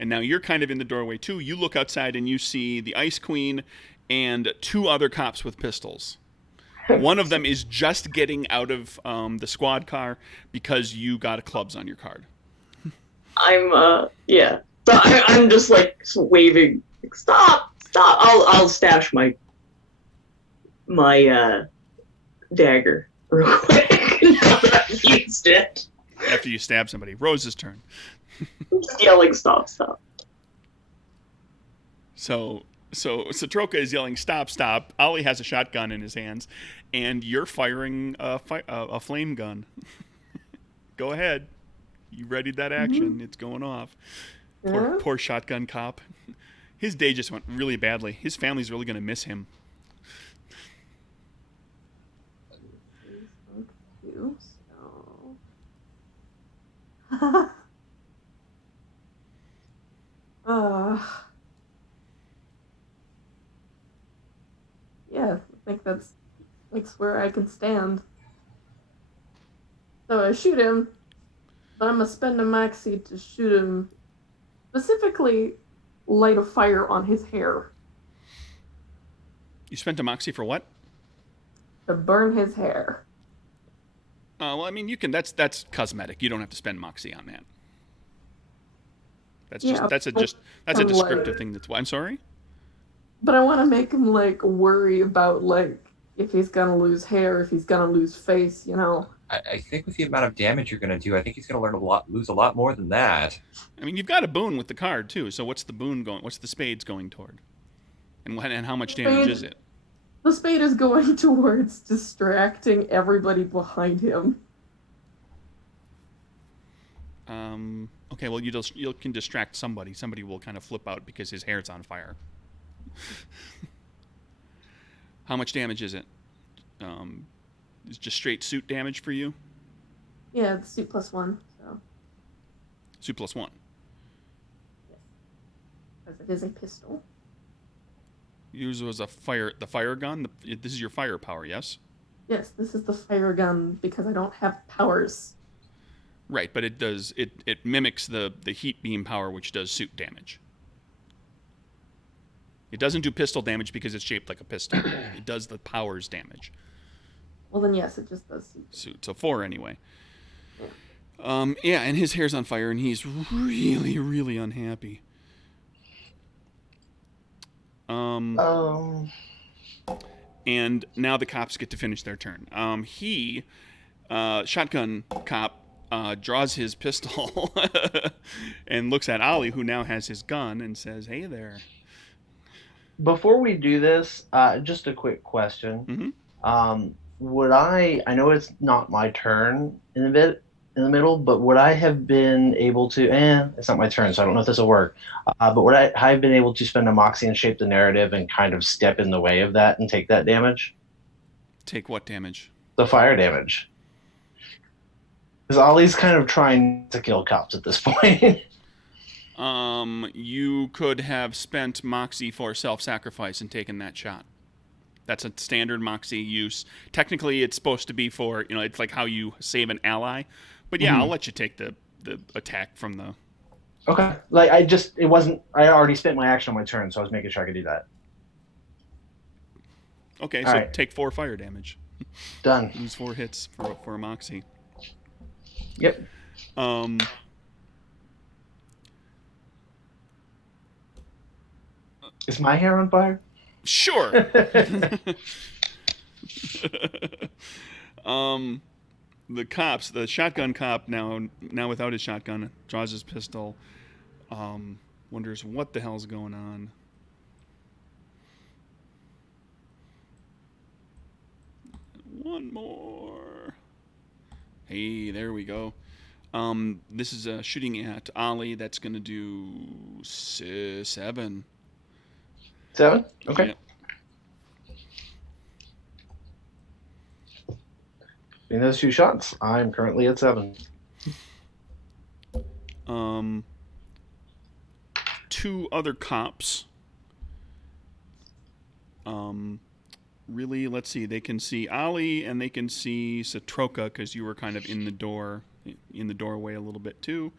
And now you're kind of in the doorway too. You look outside and you see the Ice Queen and 2 other cops with pistols. One of them is just getting out of the squad car because you got clubs on your card. So I'm just waving, stop! I'll stash my dagger real quick. Now that I've used it. After you stab somebody. Rose's turn. Just yelling, stop. So Satroka is yelling, stop. Ollie has a shotgun in his hands, and you're firing a flame gun. Go ahead. You readied that action. Mm-hmm. It's going off. Poor shotgun cop. His day just went really badly. His family's really going to miss him. So. uh, yeah, I think that's where I can stand. So I shoot him, but I'm gonna spend a moxie to shoot him, specifically light a fire on his hair You spent a moxie for what? to burn his hair. Well, I mean, you can. That's cosmetic. You don't have to spend moxie on that. That's Yeah, just that's a descriptive thing. That's why. I'm sorry. But I want to make him like worry about like if he's gonna lose hair, if he's gonna lose face, you know. I think with the amount of damage you're going to do, I think he's going to lose a lot more than that. I mean, you've got a boon with the card too. So what's the boon going? What's the spades going toward? And how much damage is it? The spade is going towards distracting everybody behind him. Okay, well, you can distract somebody. Somebody will kind of flip out because his hair's on fire. How much damage is it? Is just straight suit damage for you? Yeah, it's suit +1, so. Suit +1. Yes. Because it is a pistol. Yours was the fire gun. This is your firepower, yes? Yes, this is the fire gun because I don't have powers. Right, but it mimics the heat beam power, which does suit damage. It doesn't do pistol damage because it's shaped like a pistol. It does the powers damage. Well, then yes, it just does suit. So 4 anyway. Yeah, and his hair's on fire, and he's really, really unhappy. And now the cops get to finish their turn. Shotgun cop, draws his pistol and looks at Ollie, who now has his gun, and says, "Hey there." Before we do this, just a quick question. Mm-hmm. Would I know it's not my turn in the middle, but would I have been able to, it's not my turn, so I don't know if this will work, but would I have been able to spend a moxie and shape the narrative and kind of step in the way of that and take that damage? Take what damage? The fire damage. Because Ollie's kind of trying to kill cops at this point. You could have spent moxie for self-sacrifice and taken that shot. That's a standard moxie use. Technically, it's supposed to be for, it's like how you save an ally. But yeah, I'll let you take the attack from the... Okay. Like, I already spent my action on my turn, so I was making sure I could do that. Okay, so take 4 fire damage. Done. Lose 4 hits for a moxie. Yep. Is my hair on fire? Sure. The shotgun cop now without his shotgun, draws his pistol, wonders what the hell's going on. One more. Hey, there we go. This is shooting at Ollie. That's going to do 7. 7? Okay. Yep. In those 2 shots, I'm currently at 7. 2 other cops. Really, let's see. They can see Ollie and they can see Satroka because you were kind of in the doorway a little bit too.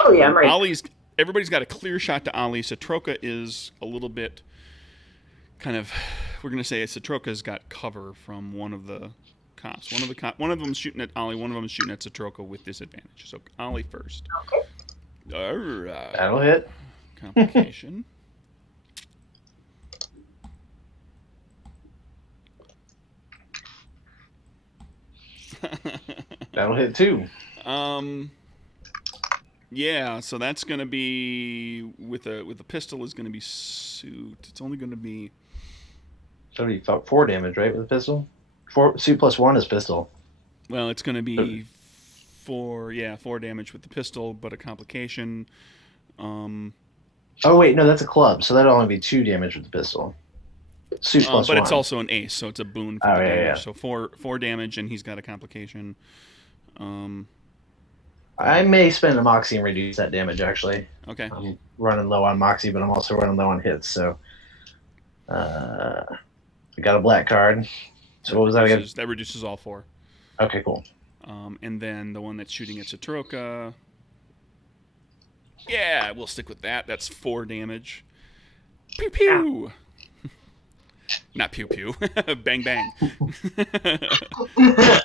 Oh yeah, I'm right. Everybody's got a clear shot to Ollie. Satroka is a little bit kind of. We're gonna say Satroka's got cover from one of the cops. One of them's shooting at Ollie. One of them is shooting at Satroka with disadvantage. So Ollie first. Okay. All right. That'll hit. Complication. That'll hit 2. Yeah, so that's going to be with a pistol is going to be suit. It's only going to be So you thought 4 damage, right, with a pistol? 4 suit +1 is pistol. well, it's going to be 4 damage with the pistol, but a complication. Oh, Oh wait, no, that's a club, so that'll only be 2 damage with the pistol. Suit plus But 1. it's also an ace, so it's a boon for Oh, the yeah, damage. yeah. So four damage, and he's got a complication. I may spend a Moxie and reduce that damage, actually. Okay. I'm running low on Moxie, but I'm also running low on hits, so... I got a black card. So what was that again? That reduces all 4. Okay, cool. And then the one that's shooting at Satoruka. Yeah, we'll stick with that. That's 4 damage. Pew pew. Not pew pew. Bang bang.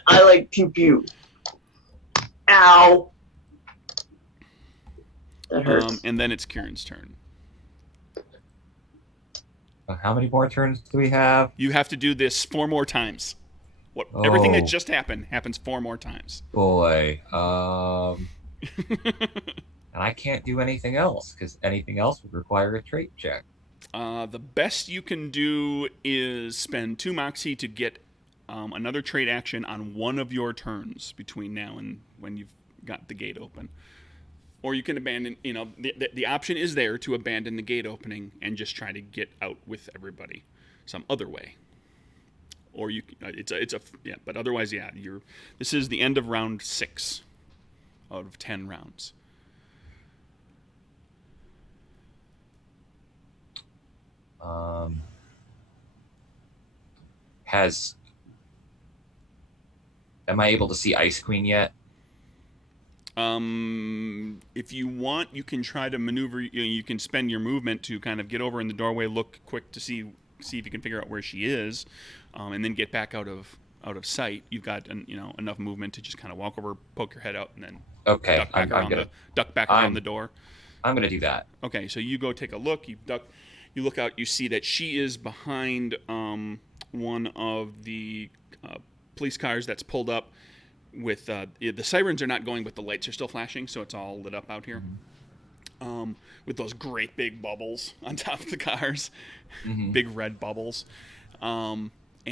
I like pew pew. Ow. That hurts. And then it's Kieran's turn. How many more turns do we have? You have to do this 4 more times. Everything that Oh. just happened happens 4 more times. Boy. And I can't do anything else because anything else would require a trait check. The best you can do is spend 2 Moxie to get another trade action on one of your turns between now and when you've got the gate open. Or you can abandon, the option is there to abandon the gate opening and just try to get out with everybody some other way. Or but otherwise, yeah, this is the end of round 6 out of 10 rounds. Am I able to see Ice Queen yet? If you want, you can try to maneuver. You can spend your movement to kind of get over in the doorway, look quick to see if you can figure out where she is, and then get back out of sight. You've got enough movement to just kind of walk over, poke your head out, and then duck back around the door. I'm gonna do that. Okay, so you go take a look. You look out. You see that she is behind one of the police cars that's pulled up. With the sirens are not going, but the lights are still flashing, so it's all lit up out here. Mm-hmm. With those great big bubbles on top of the cars, big red bubbles. And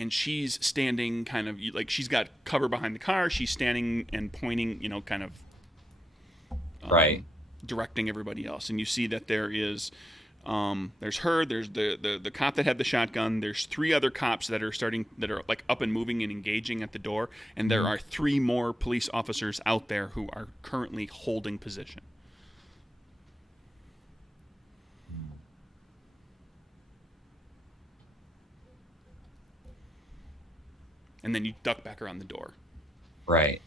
she's standing kind of like she's got cover behind the car. She's standing and pointing, kind of right, directing everybody else. And you see that there's her, there's the cop that had the shotgun, there's 3 other cops that are like up and moving and engaging at the door, and there are 3 more police officers out there who are currently holding position. And then you duck back around the door. Right.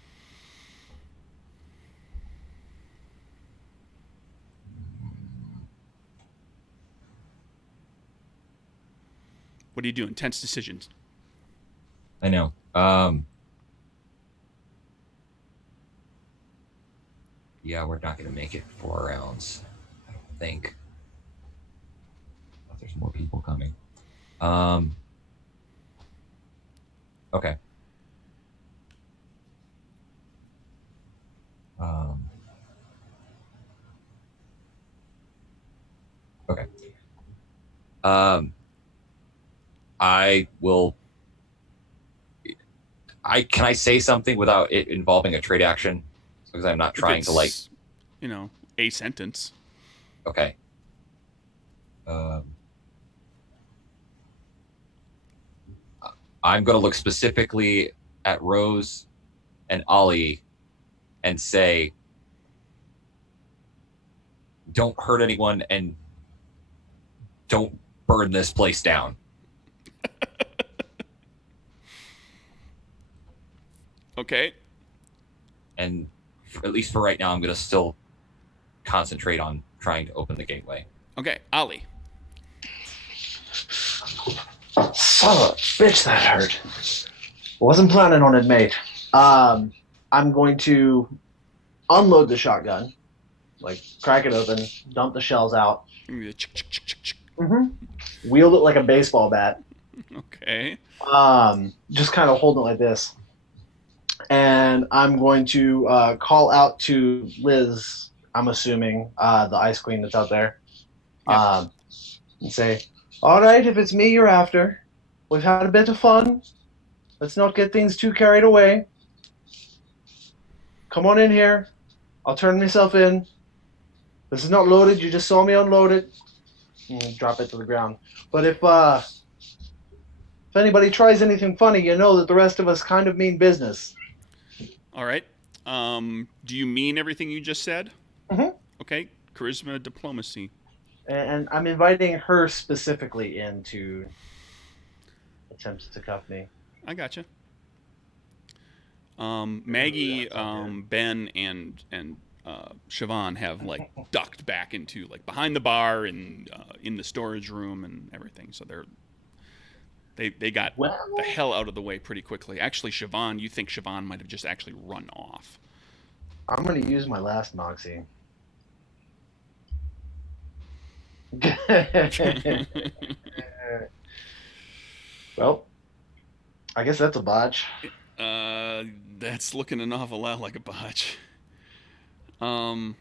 What are you doing? Tense decisions. I know. Yeah, we're not going to make it 4 rounds, I don't think. Oh, there's more people coming. Okay. Okay. Can I say something without it involving a trade action? Because I'm not trying to a sentence. Okay. I'm going to look specifically at Rose and Ollie and say, don't hurt anyone and don't burn this place down. Okay. And at least for right now, I'm going to still concentrate on trying to open the gateway. Okay, Ollie. Son of a bitch, that hurt. Wasn't planning on it, mate. I'm going to unload the shotgun, crack it open, dump the shells out. Wield it like a baseball bat. Okay. Just kind of holding it like this. And I'm going to call out to Liz, I'm assuming, the Ice Queen that's out there, and say, all right, if it's me you're after, we've had a bit of fun. Let's not get things too carried away. Come on in here. I'll turn myself in. This is not loaded. You just saw me unload it. and drop it to the ground. But if anybody tries anything funny, you know that the rest of us kind of mean business. All right. Do you mean everything you just said? Mhm. Okay. Charisma, diplomacy. And I'm inviting her specifically into attempts to cuff me. I gotcha. Ooh, Maggie, that's not good. Ben, and Siobhan have like ducked back into like behind the bar and in the storage room and everything. So they got the Well, hell out of the way pretty quickly. Actually, Siobhan, you think Siobhan might have just actually run off. I'm going to use my last Moxie. Well, I guess that's a botch. That's looking an awful lot like a botch. Um,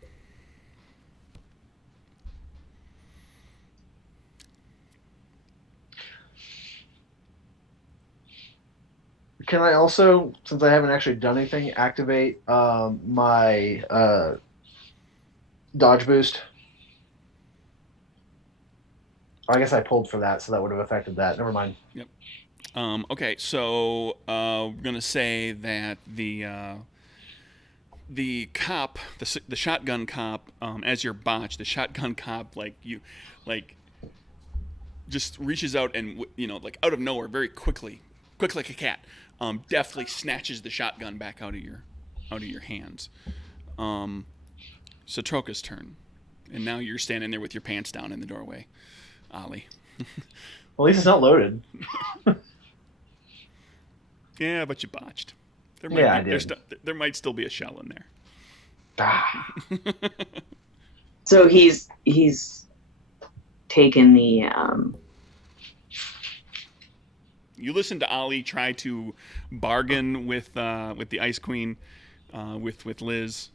Can I also, since I haven't actually done anything, activate my dodge boost? I guess I pulled for that, so that would have affected that. Never mind. yep. Okay, so we're gonna say that the cop, the shotgun cop, as you're botched, the shotgun cop like just reaches out and like out of nowhere, very quickly, quick like a cat, deftly snatches the shotgun back out of your hands. Um, Satroka's turn, and now you're standing there with your pants down in the doorway, Ollie. At least it's not loaded. Yeah, but you botched. There might Yeah, be I did. there might still be a shell in there. Ah, So he's taken the You listen to Ollie try to bargain with the Ice Queen, with Liz,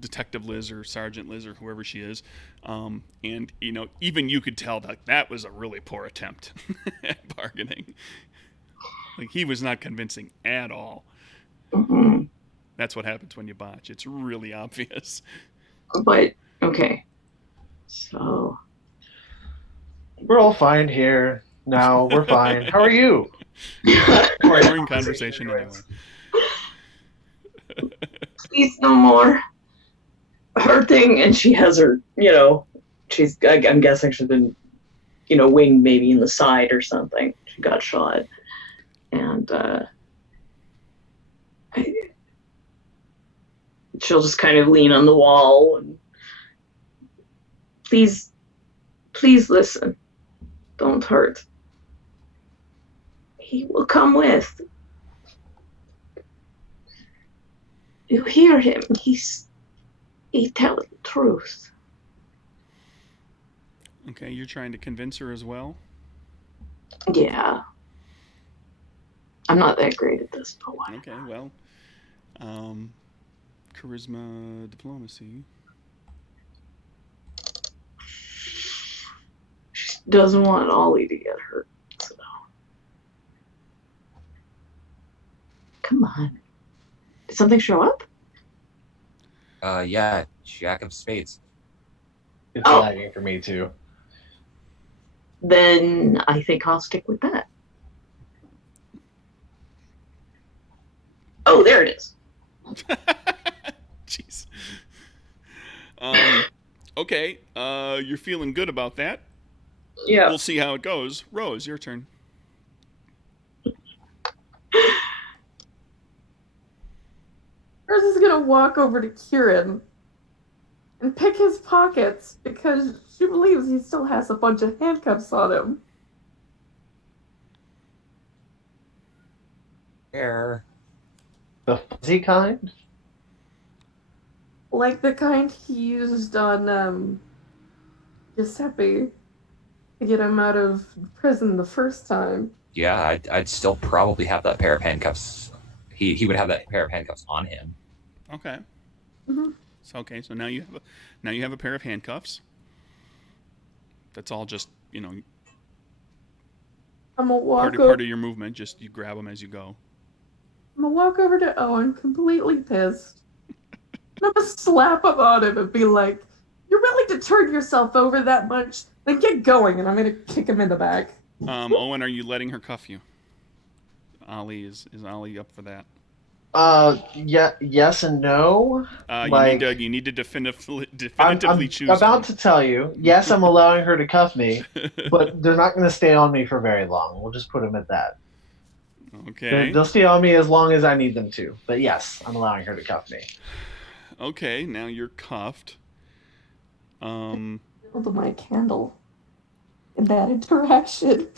Detective Liz or Sergeant Liz or whoever she is, and even you could tell that that was a really poor attempt at bargaining. Like he was not convincing at all. mhm. That's what happens when you botch. It's really obvious. But okay. So we're all fine here. Now we're fine. How are you? Boring conversation anyway. please no more. Her thing, and she has her, I'm guessing she's been, winged maybe in the side or something. She got shot. And she'll just kind of lean on the wall and please, please listen. Don't hurt. He will come with. You hear him. He tells the truth. Okay, you're trying to convince her as well. Yeah. I'm not that great at this, but why? Okay, well, um, charisma, diplomacy. She doesn't want Ollie to get hurt. So. Come on. Did something show up? Yeah, Jack of Spades. It's Oh. lagging for me too. Then I think I'll stick with that. Oh, there it is. Jeez. Okay, you're feeling good about that. Yeah. We'll see how it goes. Rose, your turn. Rose is gonna walk over to Kieran and pick his pockets because she believes he still has a bunch of handcuffs on him. Where? The fuzzy kind? Like the kind he used on Giuseppe to get him out of prison the first time. Yeah, I'd still probably have that pair of handcuffs. He would have that pair of handcuffs on him. Okay. Mm-hmm. So now you have a pair of handcuffs. That's all just I'm gonna walk part of your movement. Just you grab them as you go. I'm gonna walk over to Owen, completely pissed. And I'm gonna slap him on him and be like, You're willing to turn yourself over that much? Then get going, and I'm gonna kick him in the back. Owen, are you letting her cuff you? Ollie is Ollie up for that? Yeah, yes and no. You need to I'm definitively choose. about to tell you. Yes, I'm allowing her to cuff me, but they're not going to stay on me for very long. We'll just put them at that. Okay. They'll stay on me as long as I need them to. But yes, I'm allowing her to cuff me. Okay, now you're cuffed. Build my candle in that interaction.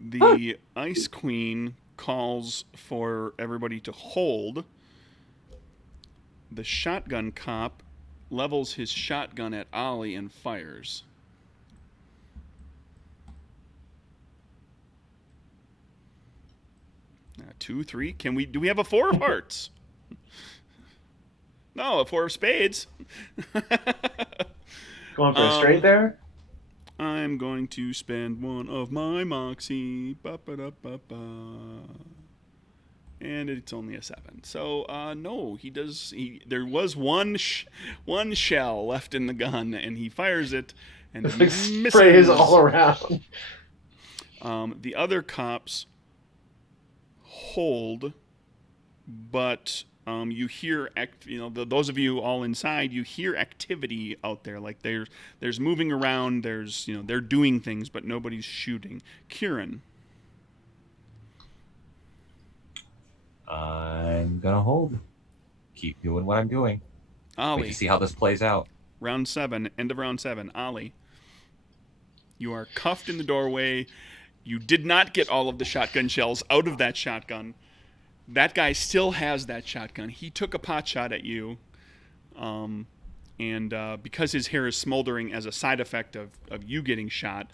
The Ice Queen calls for everybody to hold. The shotgun cop levels his shotgun at Ollie and fires. Two, three. Do we have a 4 of hearts? No, a 4 of spades. Going for a straight there? I'm going to spend 1 of my moxie. Ba-ba-da-ba-ba. And it's only a 7. So, no, he does. There was one shell left in the gun, and he fires it, and It's misses. like sprays all around. The other cops hold, but you hear those of you all inside, you hear activity out there. Like there's moving around. There's they're doing things, but nobody's shooting. Kieran. I'm gonna hold. Keep doing what I'm doing. Ollie. Wait to see how this plays out. Round 7, end of round 7. Ollie. You are cuffed in the doorway. You did not get all of the shotgun shells out of that shotgun. That guy still has that shotgun. He took a pot shot at you. And because his hair is smoldering as a side effect of you getting shot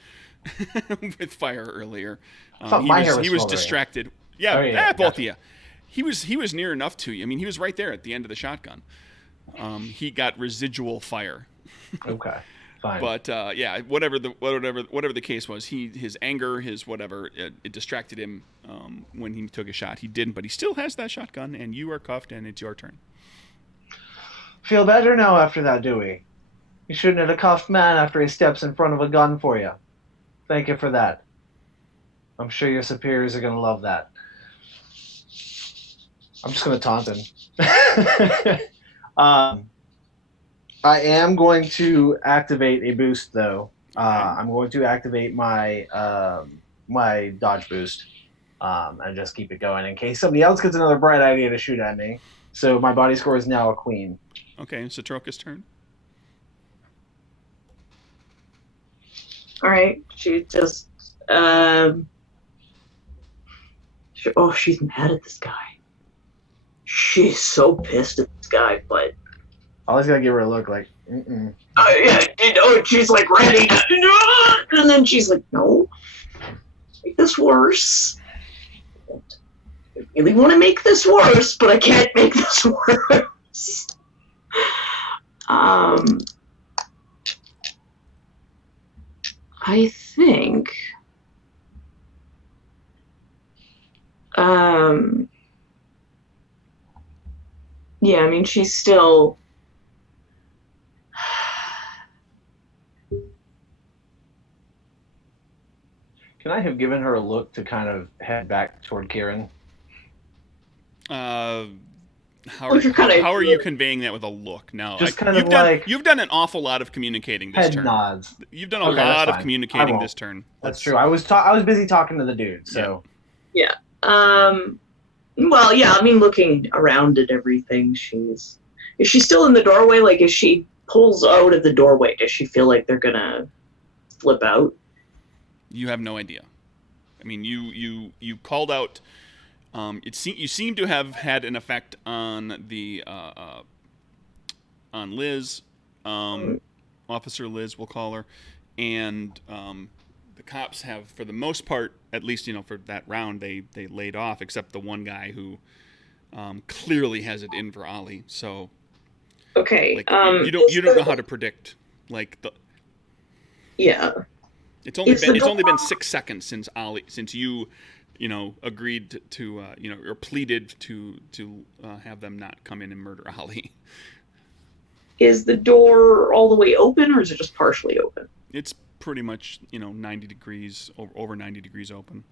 with fire earlier, he was distracted. Yeah, both of you. He was near enough to you. I mean, he was right there at the end of the shotgun. He got residual fire. Okay, fine. But whatever the case was, his anger, his whatever, it distracted him when he took a shot. He didn't, but he still has that shotgun, and you are cuffed, and it's your turn. Feel better now after that, do we? You shouldn't hit a cuffed man after he steps in front of a gun for you. Thank you for that. I'm sure your superiors are going to love that. I'm just going to taunt him. I am going to activate a boost, though. I'm going to activate my my dodge boost and just keep it going in case somebody else gets another bright idea to shoot at me. So my body score is now a queen. Okay, Satroka's turn. All right, she just she's mad at this guy. She's so pissed at this guy, but I always gotta give her a look like, mm-mm. She's like ready to, and then she's like, no, make this worse. I really want to make this worse, but I can't make this worse. I think yeah, I mean, she's still Can I have given her a look to kind of head back toward Kieran? How are you conveying that with a look? No, just kind of like you've done an awful lot of communicating this head turn. nods. You've done a lot of communicating this turn. That's true. I was busy talking to the dude. So yeah. Well, yeah. I mean, looking around at everything, is she still in the doorway? Like, if she pulls out of the doorway, does she feel like they're gonna flip out? You have no idea. I mean, you called out. You seem to have had an effect on the on Liz, Officer Liz, we'll call her, and the cops have, for the most part, at least for that round, they laid off, except the one guy who clearly has it in for Ollie. So okay, you don't know how to predict yeah. It's only been 6 seconds since you agreed to or pleaded to have them not come in and murder Ollie. is the door all the way open, or is it just partially open? It's pretty much 90 degrees over 90 degrees open.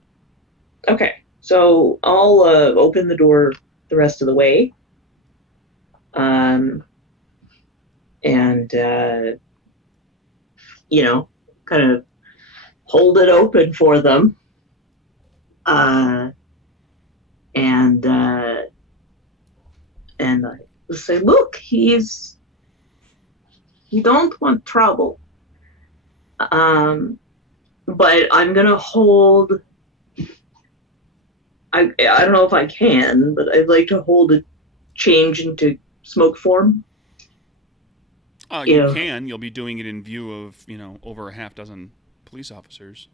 Okay, so I'll open the door the rest of the way, and kind of hold it open for them, and I say, look, he don't want trouble. But I'm gonna hold. I don't know if I can, but I'd like to hold a change into smoke form. You can. You'll be doing it in view of over a half dozen police officers.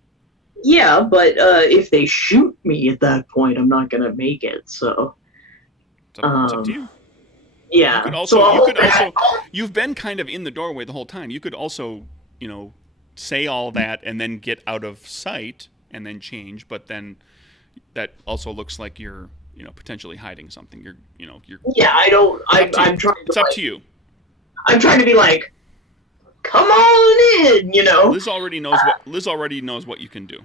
Yeah, but if they shoot me at that point, I'm not gonna make it. So it's up to you. Yeah. You've been kind of in the doorway the whole time. You could also, say all that and then get out of sight and then change, but then that also looks like you're, potentially hiding something. You're. Yeah, I don't. I'm trying. It's up to you. I'm trying to be like, come on in, Liz already knows what you can do.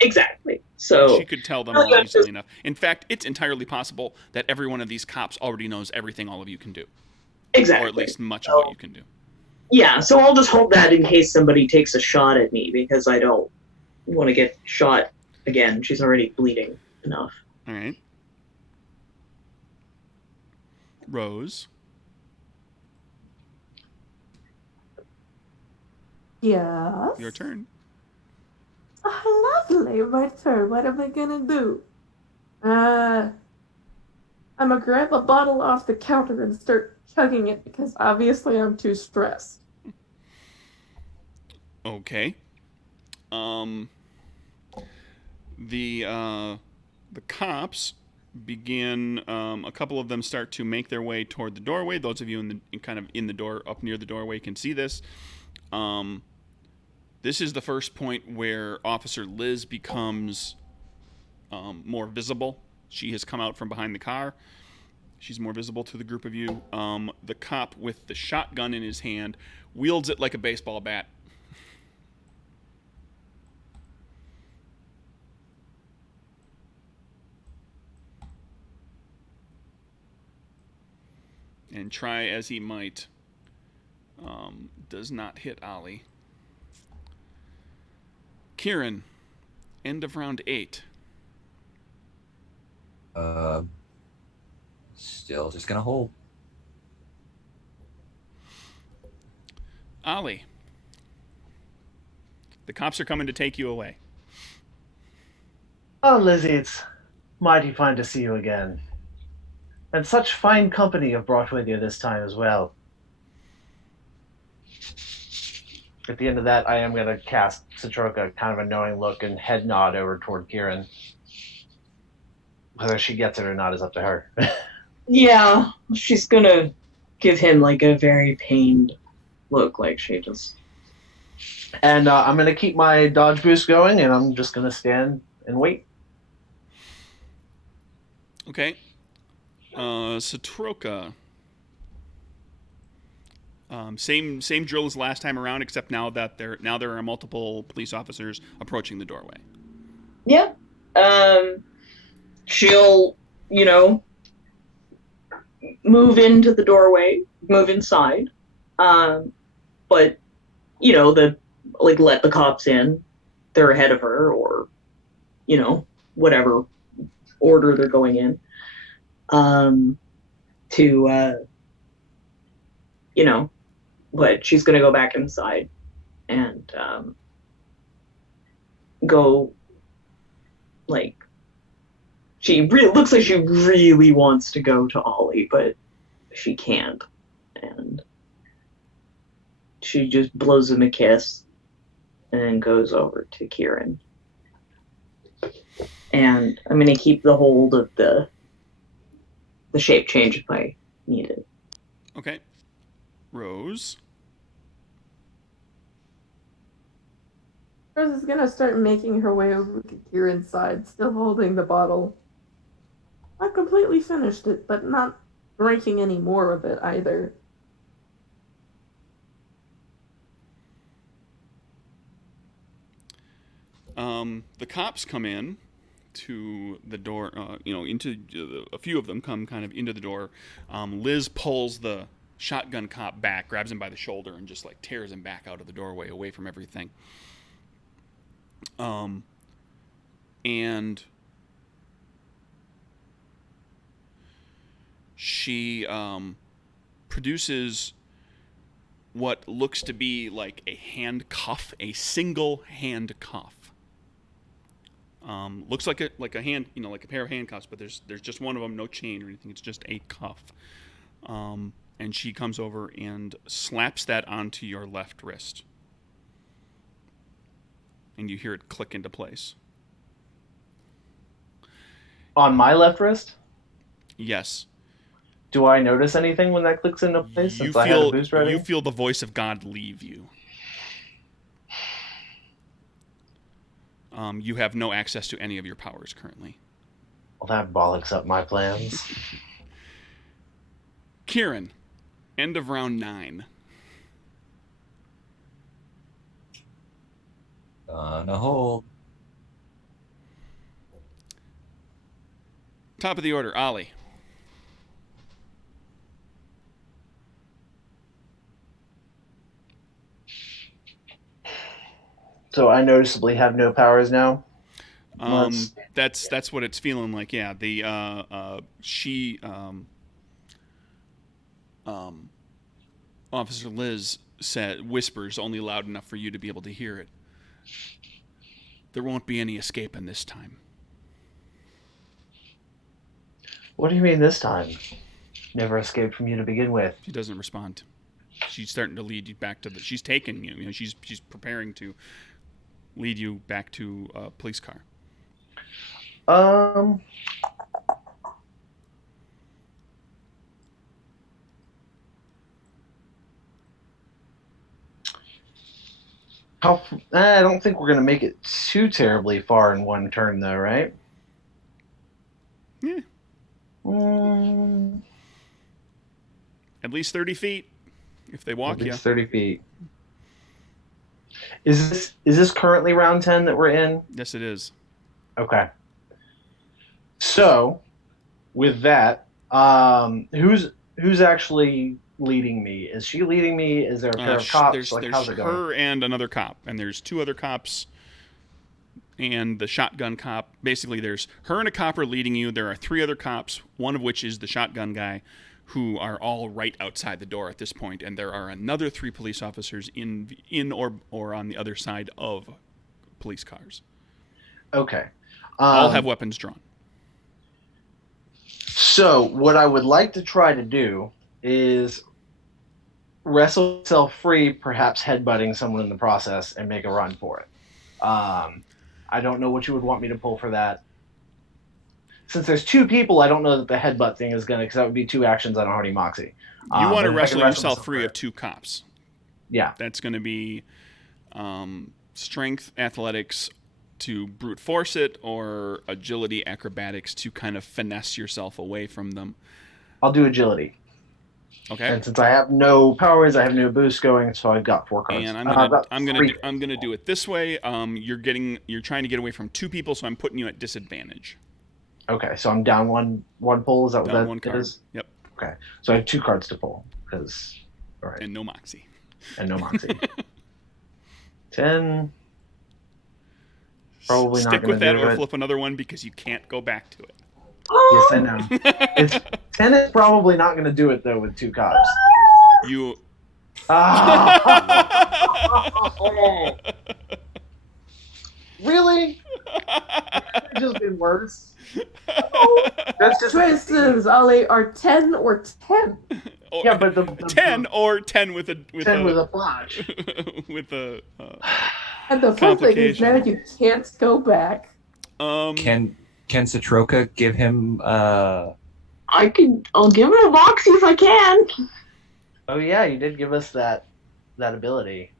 Exactly. So she could tell them all easily enough. In fact, it's entirely possible that every one of these cops already knows everything all of you can do. Exactly. Or at least much of what you can do. Yeah, so I'll just hold that in case somebody takes a shot at me, because I don't want to get shot again. She's already bleeding enough. All right. Rose. Yes. Your turn. Oh, lovely. My turn. What am I gonna do? I'm gonna grab a bottle off the counter and start chugging it because obviously I'm too stressed. Okay. The cops begin. A couple of them start to make their way toward the doorway. Those of you in the door up near the doorway can see this. This is the first point where Officer Liz becomes more visible. She has come out from behind the car. She's more visible to the group of you. The cop with the shotgun in his hand wields it like a baseball bat. And try as he might, does not hit Ollie. Kieran, end of round 8. Still just gonna hold. Ollie, the cops are coming to take you away. Oh, Lizzie, it's mighty fine to see you again. And such fine company you've brought with you this time as well. At the end of that, I am going to cast Satroka kind of a knowing look and head nod over toward Kieran. Whether she gets it or not is up to her. Yeah, she's going to give him like a very pained look, like she just... And I'm going to keep my dodge boost going, and I'm just going to stand and wait. Okay. Satroka. Same drill as last time around, except now there are multiple police officers approaching the doorway. Yeah. She'll, move into the doorway, move inside. But, let the cops in. They're ahead of her, or, whatever order they're going in. But she's going to go back inside and go, looks like she really wants to go to Ollie, but she can't. And she just blows him a kiss and then goes over to Kieran. And I'm going to keep the hold of the shape change if I need it. Okay. Rose. Rose is gonna start making her way over to Kieran's side, still holding the bottle. Not completely finished it, but not drinking any more of it either. The cops come in to the door, a few of them come kind of into the door. Liz pulls the shotgun cop back, grabs him by the shoulder, and just like tears him back out of the doorway, away from everything. And she produces what looks to be like a hand cuff, a single hand cuff. Looks like a hand, like a pair of handcuffs, but there's just one of them, no chain or anything. It's just a cuff. And she comes over and slaps that onto your left wrist. And you hear it click into place. On my left wrist? Yes. Do I notice anything when that clicks into place since I have a boost ready? You feel the voice of God leave you. You have no access to any of your powers currently. Well, that bollocks up my plans. Kieran, end of round 9. Gonna hold. Top of the order, Ollie. So I noticeably have no powers now. That's what it's feeling like. Yeah, Officer Liz whispers only loud enough for you to be able to hear it. There won't be any escaping this time. What do you mean this time? Never escaped from you to begin with. She doesn't respond. She's starting to lead you back to she's taking you. She's preparing to lead you back to a police car. I don't think we're going to make it too terribly far in one turn, though, right? Yeah. At least 30 feet. If they walk, at least 30 feet. Is this currently round 10 that we're in? Yes, it is. Okay. So, with that, who's actually leading me? Is she leading me? Is there a pair of cops? There's how's it going? her and another cop, and there's 2 other cops and the shotgun cop. Basically, there's her and a cop are leading you. There are 3 other cops, one of which is the shotgun guy, who are all right outside the door at this point, and there are another 3 police officers in or on the other side of police cars. Okay. All have weapons drawn. So what I would like to try to do is wrestle myself free, perhaps headbutting someone in the process, and make a run for it. I don't know what you would want me to pull for that. Since there's 2 people, I don't know that the headbutt thing is going to, because that would be 2 actions on a Hardy Moxie. You want to wrestle yourself free of 2 cops. Yeah. That's going to be strength, athletics to brute force it, or agility, acrobatics to kind of finesse yourself away from them. I'll do agility. Okay. And since I have no powers, I have no boost going, so I've got 4 cards. And I'm gonna do it this way. You're trying to get away from 2 people, so I'm putting you at disadvantage. Okay, so I'm down one pull. Is that what Down that 1 card. is? Yep. Okay, so I have 2 cards to pull because all right. And no moxie. And no moxie. 10. Probably not Stick gonna with that, do or it. flip another one because you can't go back to it. Yes, I know. It's 10 is probably not going to do it though with 2 cops. You. Ah! Really? It's just been worse. That's just Choices, Ollie, are 10 or 10. yeah, but the 10 or 10 with a 10 with a flash. with a And the fun thing is now complication. you can't go back. Can Citroka give him I'll give it a Moxie if I can. Oh yeah, you did give us that ability.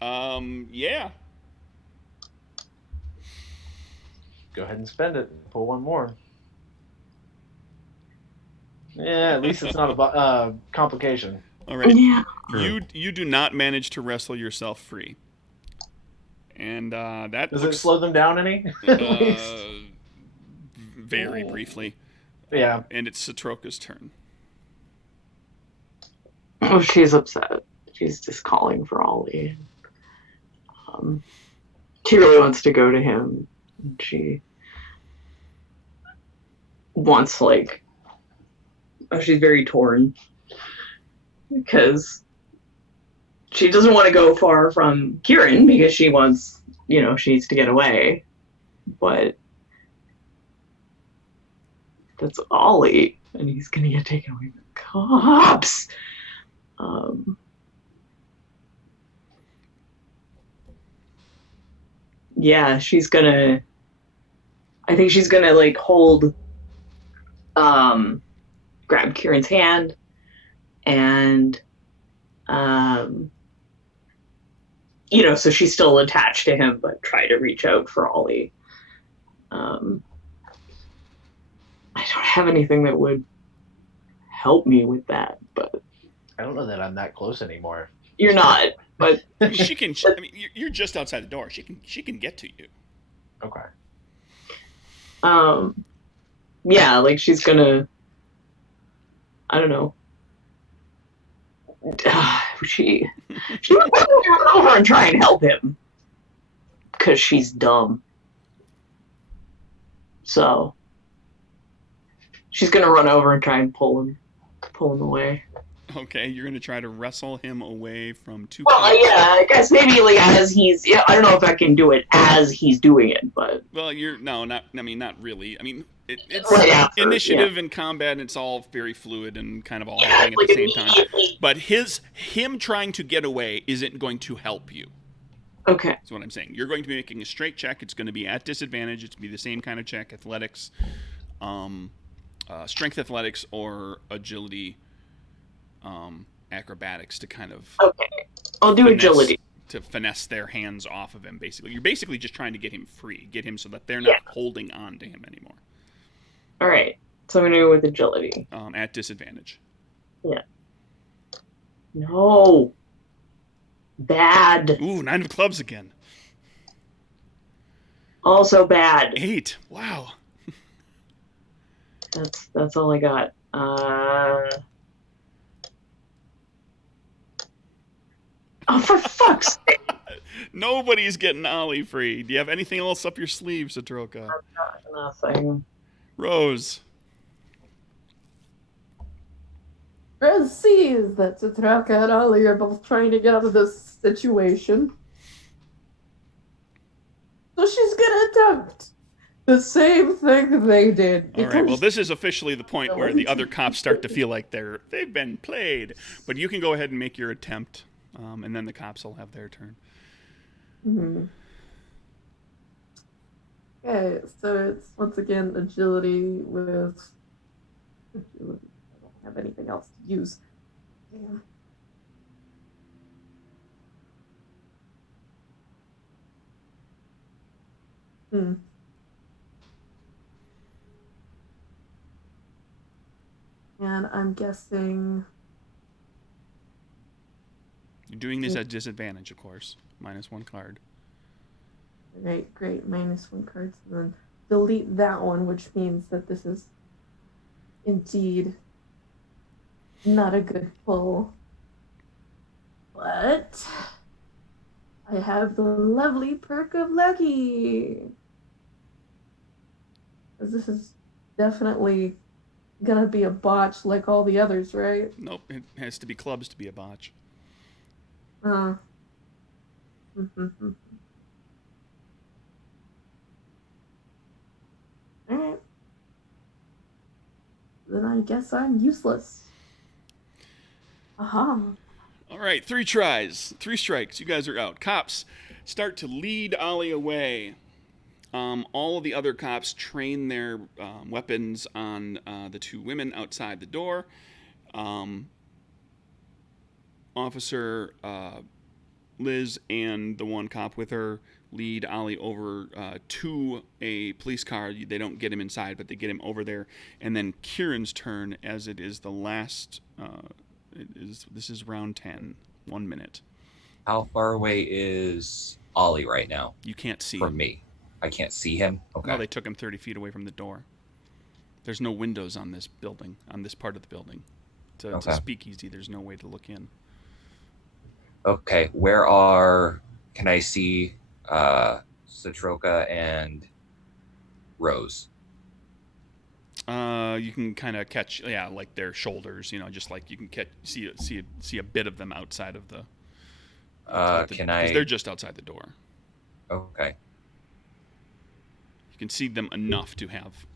Yeah. Go ahead and spend it. Pull 1 more. Yeah, at least it's not a complication. All right. Yeah. You do not manage to wrestle yourself free. And that Does looks it slow them down any? At least. very briefly. Yeah. And it's Satroka's turn. Oh, she's upset. She's just calling for Ollie. She really wants to go to him. She wants, like, she's very torn because she doesn't want to go far from Kieran because she wants, she needs to get away. But that's Ollie, and he's gonna get taken away by the cops. Yeah, I think she's gonna like grab Kieran's hand and so she's still attached to him, but try to reach out for Ollie. I don't have anything that would help me with that, but I don't know that I'm that close anymore. you're not. But She can. I mean, you're just outside the door. She can get to you. Okay. yeah, like she's gonna. I don't know. She would probably run over and try and help him because she's dumb. So she's gonna run over and try and pull him away. Okay, you're gonna try to wrestle him away from two. Well, cops. yeah, I guess maybe like as he's. Yeah, I don't know if I can do it as he's doing it, but. Well, not really. I mean, it's Right after, initiative and combat, and it's all very fluid and kind of all happening at the same time. But him trying to get away isn't going to help you. Okay. That's what I'm saying. You're going to be making a straight check. It's going to be at disadvantage. It's going to be the same kind of check: athletics, strength athletics, or agility, acrobatics to kind of. Okay. I'll do agility. To finesse their hands off of him, basically. You're basically just trying to get him free, get him so that they're not holding on to him anymore. All right. So I'm going to go with agility. At disadvantage. Yeah. No. Bad. Ooh, 9 of clubs again. Also bad. 8. Wow. That's all I got. Oh, for fuck's sake. Nobody's getting Ollie free. Do you have anything else up your sleeve, Satroka? Nothing. Rose. Rose sees that Satraka and Ollie are both trying to get out of this situation. So she's gonna attempt the same thing they did. All right, well, this is officially the point where the other cops start to feel like they've been played. But you can go ahead and make your attempt, and then the cops will have their turn. Mm-hmm. Okay, so it's once again agility with agility. I don't have anything else to use. Damn. And I'm guessing. You're doing this at disadvantage, of course. -1 card. Great. -1 card. So then delete that one, which means that this is indeed not a good pull. But I have the lovely perk of lucky. Because this is definitely gonna be a botch like all the others, right? Nope, it has to be clubs to be a botch. Alright. Then I guess I'm useless. Aha. All right, 3 tries, 3 strikes. You guys are out. Cops start to lead Ollie away. All of the other cops train their weapons on the 2 women outside the door. Officer Liz and the 1 cop with her lead Ollie over to a police car. They don't get him inside, but they get him over there. And then Kieran's turn, as it is the last. This is round 10. 1 minute. How far away is Ollie right now You can't see from him. me. I can't see him. Okay. Well, they took him 30 feet away from the door. There's no windows on this building, on this part of the building. It's a Okay. speakeasy. There's no way to look in. Okay. Can I see Satroka and Rose? You can kind of catch, like their shoulders. Just like you can see a bit of them outside of the. Can Because I? they're just outside the door. Okay. You can see them enough to have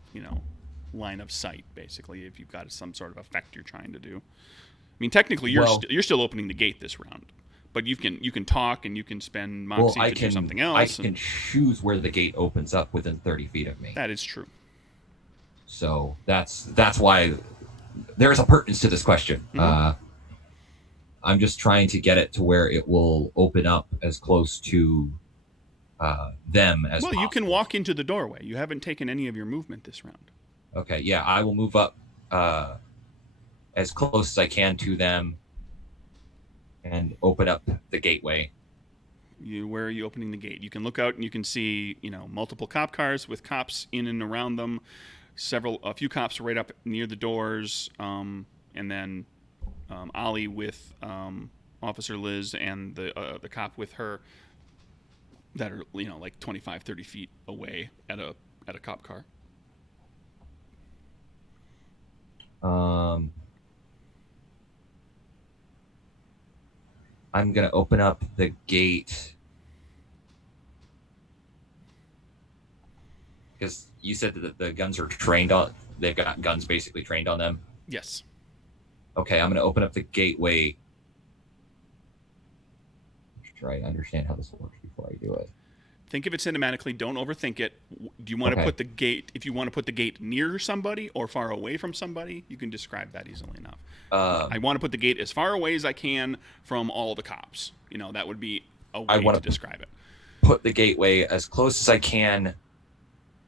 line of sight, basically, if you've got some sort of effect you're trying to do. I mean, technically, you're still opening the gate this round, but you can talk and you can spend Moxie to do something else. I can choose where the gate opens up within 30 feet of me. That is true. So that's why there's a pertinence to this question. Mhm. I'm just trying to get it to where it will open up as close to them as possible. Well, you can walk into the doorway. You haven't taken any of your movement this round. Okay, yeah, I will move up as close as I can to them and open up the gateway. Where are you opening the gate? You can look out and you can see, multiple cop cars with cops in and around them. A few cops right up near the doors, and then Ollie with Officer Liz and the cop with her that are like 25, 30 feet away at a cop car. I'm gonna open up the gate because you said that the guns are trained on. They've got guns basically trained on them. Yes. Okay, I'm gonna open up the gateway. Try to understand how this works before I do it. Think of it cinematically. Don't overthink it. Do you want to put the gate? If you want to put the gate near somebody or far away from somebody, you can describe that easily enough. I want to put the gate as far away as I can from all the cops. That would be a way to describe it. Put the gateway as close as I can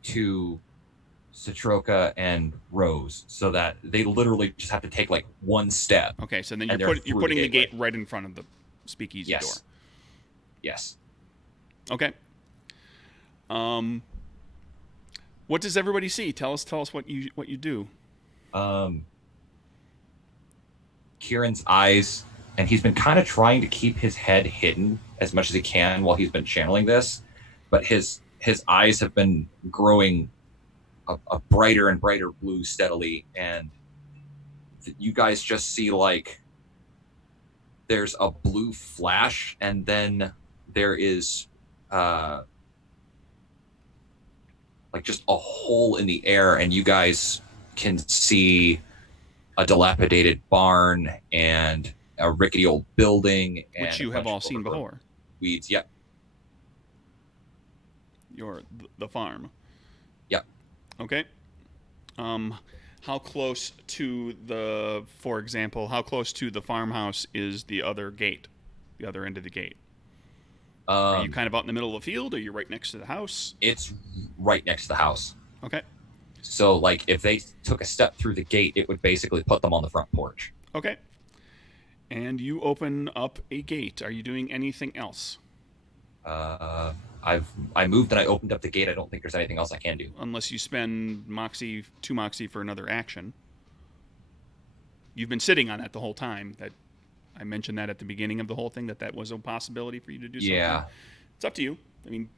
to Satroka and Rose, so that they literally just have to take like one step. Okay, so then you're putting the gate right in front of the speakeasy door. Yes. Okay. What does everybody see? Tell us what you do. Kieran's eyes, and he's been kind of trying to keep his head hidden as much as he can while he's been channeling this, but his eyes have been growing a brighter and brighter blue steadily, and you guys just see like there's a blue flash, and then there is like just a hole in the air, and you guys can see a dilapidated barn and a rickety old building, which you have all seen before. Weeds, yep. The farm. Yep. Okay. How close to for example, how close to the farmhouse is the other gate, the other end of the gate? Are you kind of out in the middle of the field, or you're right next to the house? It's right next to the house. Okay. So, like, if they took a step through the gate, it would basically put them on the front porch. Okay. And you open up a gate. Are you doing anything else? I moved and I opened up the gate. I don't think there's anything else I can do. Unless you spend two Moxie for another action. You've been sitting on that the whole time. That I mentioned that at the beginning of the whole thing, that was a possibility for you to do something. Yeah. It's up to you. I mean,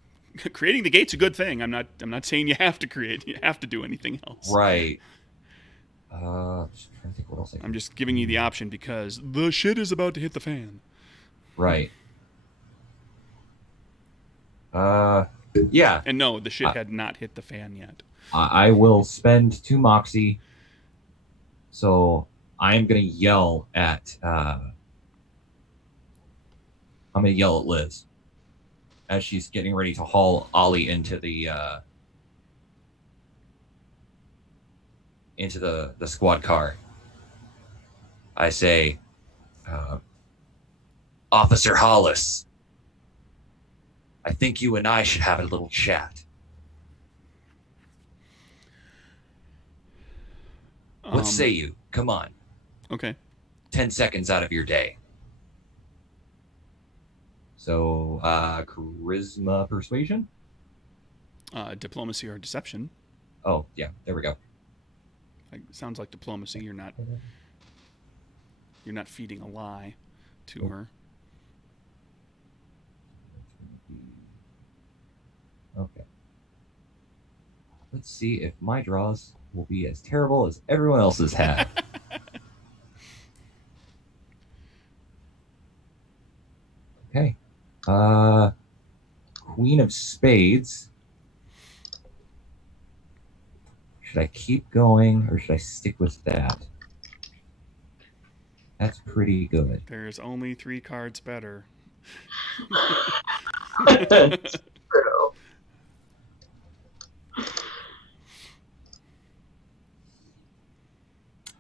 creating the gate's a good thing. I'm not saying you have to do anything else. Right. Just trying to think what else I'm just giving you the option because the shit is about to hit the fan. Right. Yeah. And no, the shit had not hit the fan yet. I will spend 2 Moxie. So I'm gonna yell at Liz as she's getting ready to haul Ollie into the squad car. I say, Officer Hollis, I think you and I should have a little chat. What say you? Come on. Okay. 10 seconds out of your day. So, charisma, persuasion. Diplomacy or deception. Oh, yeah, there we go. Sounds like diplomacy. You're not feeding a lie to her. Okay. Let's see if my draws will be as terrible as everyone else's had. Okay. Queen of Spades. Should I keep going or should I stick with that? That's pretty good. There's only 3 cards better. That's true.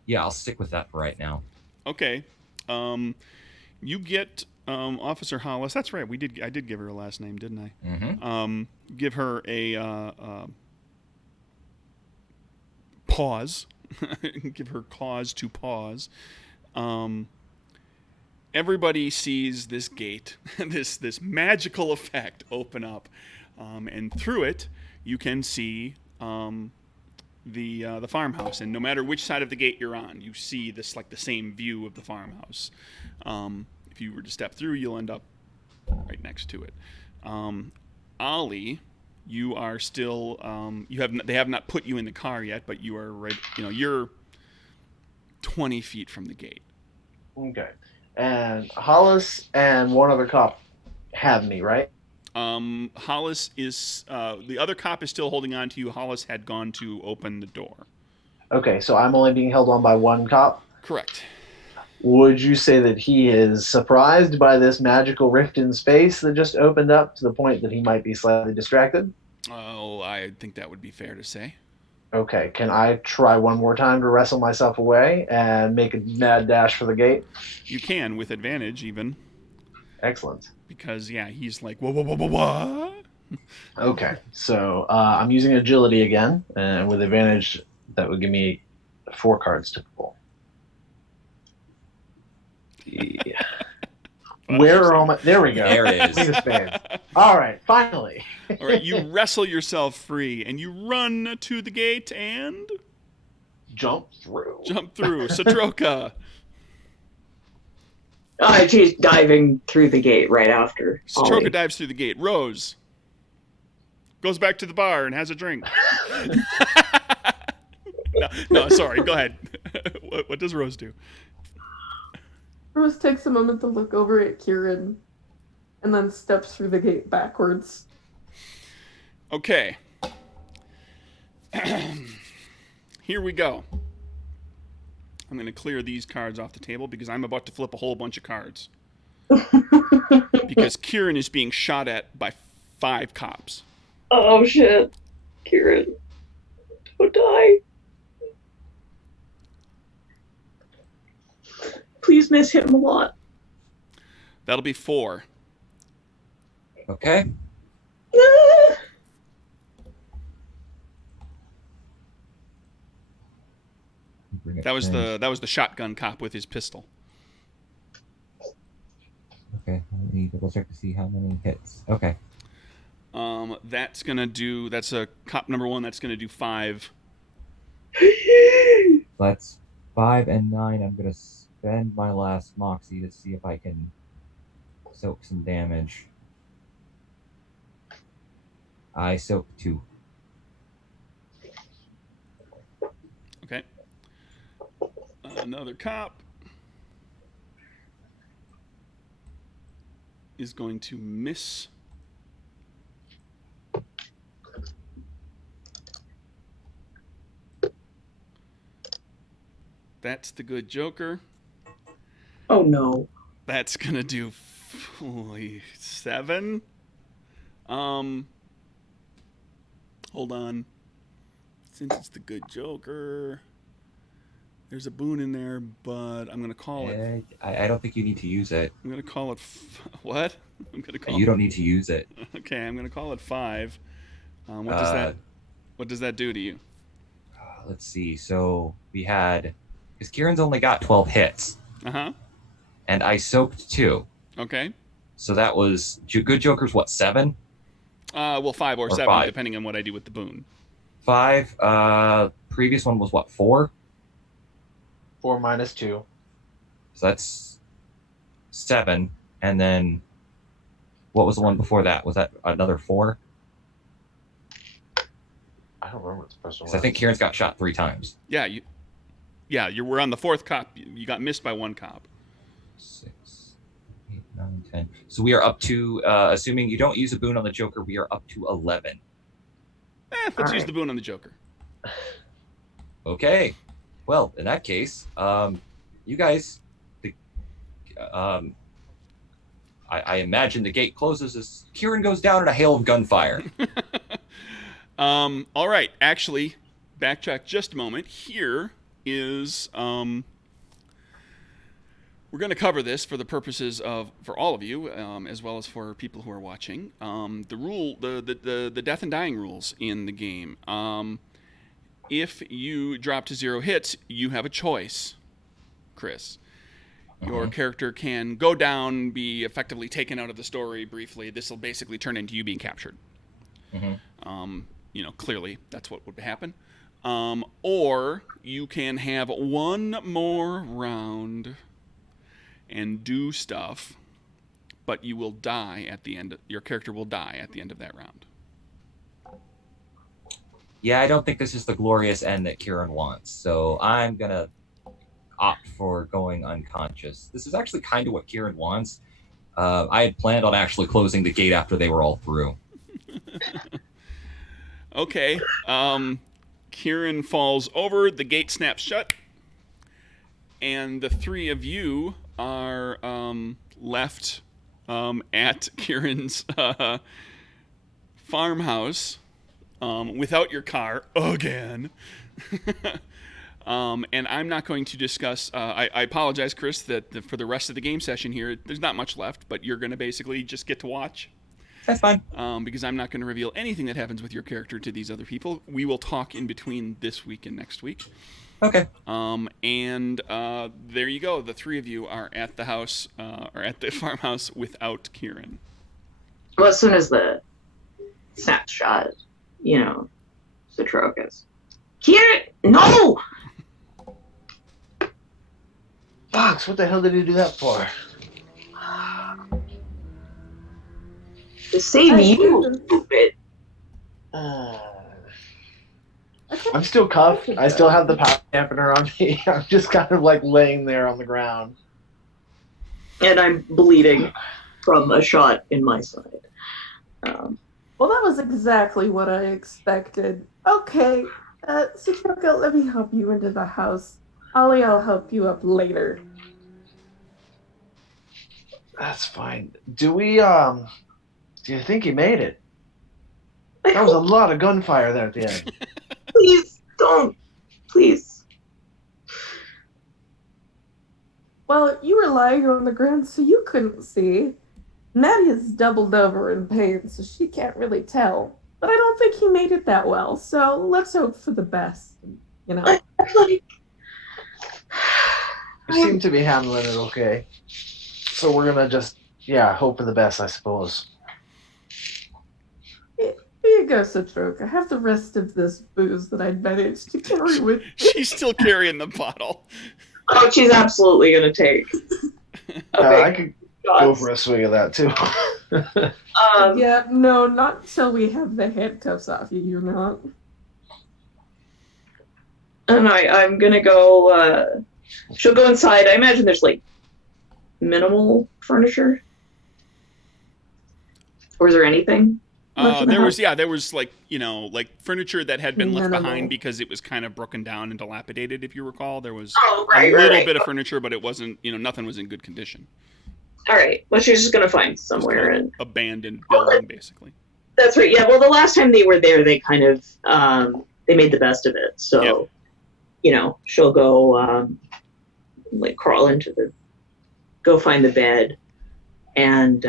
Yeah, I'll stick with that for right now. Okay. You get Officer Hollis. That's right. I did give her a last name, didn't I? Mm-hmm. Give her a pause. Give her cause to pause. Everybody sees this gate, this magical effect open up, and through it you can see the farmhouse. And no matter which side of the gate you're on, you see this like the same view of the farmhouse. If you were to step through, you'll end up right next to it. Ollie, you are still they have not put you in the car yet, but you are right. You're 20 feet from the gate. Okay. And Hollis and one other cop have me, right? Hollis is the other cop is still holding on to you. Hollis had gone to open the door. Okay, so I'm only being held on by one cop. Correct. Would you say that he is surprised by this magical rift in space that just opened up to the point that he might be slightly distracted? Oh, I think that would be fair to say. Okay, can I try one more time to wrestle myself away and make a mad dash for the gate? You can, with advantage even. Excellent. Because, yeah, he's like, what? Okay, so I'm using agility again, and with advantage, that would give me 4 cards to pull. Yeah. Where are all my... There we go. There it is. Queen of Spades. All right, finally. All right, you wrestle yourself free, and you run to the gate and... Jump through. Satroka. She's diving through the gate right after. Satroka dives through the gate. Rose goes back to the bar and has a drink. No, sorry. Go ahead. What does Rose do? Rose takes a moment to look over at Kieran and then steps through the gate backwards. Okay. Here we go. I'm going to clear these cards off the table because I'm about to flip a whole bunch of cards. Because Kieran is being shot at by 5 cops. Oh shit. Kieran. Don't die. Please miss him a lot. That'll be 4. Okay. That was the shotgun cop with his pistol. Okay, let me double check to see how many hits. Okay. That's a cop number 1. That's gonna do 5. That's 5 and 9. I'm gonna spend my last moxie to see if I can soak some damage. I soak 2. Okay. Another cop is going to miss. That's the good Joker. Oh no. That's gonna do 7. Hold on. Since it's the good Joker, there's a boon in there, but I'm gonna call it. I don't think you need to use it. I'm gonna call it. What? I'm gonna call. You don't need to use it. Okay, I'm gonna call it 5. What does that? What does that do to you? Let's see. So we had, because Kieran's only got 12 hits, Uh huh. and I soaked 2. Okay. So that was good Joker's what, 7? Well, 5 or 7, 5. depending on what I do with the boon. 5. Previous one was what, 4? 4 minus 2. So that's 7. And then what was the one before that? Was that another 4? I don't remember what the first one Because was. I think Kieran's got shot 3 times. Yeah, we're on the 4th cop. You got missed by 1 cop. 6, 8, 9, 10. So we are up to, assuming you don't use a boon on the Joker, we are up to 11. Let's use right. the boon on the Joker. Okay. Well, in that case, you guys, I imagine the gate closes as Kieran goes down in a hail of gunfire. All right. Actually, backtrack just a moment. Here is we're going to cover this for the purposes of for all of you, as well as for people who are watching. The death and dying rules in the game. If you drop to 0 hits, you have a choice, Chris. Your character can go down, be effectively taken out of the story briefly. This will basically turn into you being captured. Clearly that's what would happen. Or you can have one more round and do stuff, but you will die at the end. Your character will die at the end of that round. Yeah, I don't think this is the glorious end that Kieran wants, so I'm going to opt for going unconscious. This is actually kind of what Kieran wants. I had planned on actually closing the gate after they were all through. Okay. Kieran falls over, the gate snaps shut, and the 3 of you are left at Kieran's farmhouse without your car again. And I'm not going to discuss. I apologize, Chris, that for the rest of the game session here, there's not much left, but you're going to basically just get to watch. That's fine. Because I'm not going to reveal anything that happens with your character to these other people. We will talk in between this week and next week. Okay. And there you go. The 3 of you are at the house, or at the farmhouse without Kieran. Well, as soon as the snapshot, Citrocus. Kieran, no! Fox, what the hell did he do that for? To save you, stupid. I'm still cuffed. I still have the power dampener on me. I'm just kind of like laying there on the ground. And I'm bleeding from a shot in my side. Well, that was exactly what I expected. Okay, Citroka, let me help you into the house. Ollie, I'll help you up later. That's fine. Do you think he made it? That was a lot of gunfire there at the end. Please, don't. Please. Well, you were lying on the ground, so you couldn't see. Nadia's doubled over in pain, so she can't really tell. But I don't think he made it that well, so let's hope for the best, Like, You seem to be handling it okay. So we're gonna just, hope for the best, I suppose. Here you go, Citroka. Have the rest of this booze that I'd managed to carry with me. She's still carrying the bottle. Oh, she's absolutely gonna take. I could go for a swig of that too. Yeah, no, not until we have the handcuffs off you, you're not. And I'm gonna go. She'll go inside. I imagine there's like minimal furniture, or is there anything? There was like furniture that had been left Minimal. behind because it was kind of broken down and dilapidated. If you recall, there was Right, a little right. bit of furniture, but it wasn't. Nothing was in good condition. All right. Well, she's just gonna find Just somewhere, kind of and abandoned building, basically. that's right. Yeah. Well, the last time they were there, they kind of they made the best of it. So, she'll go crawl go find the bed, and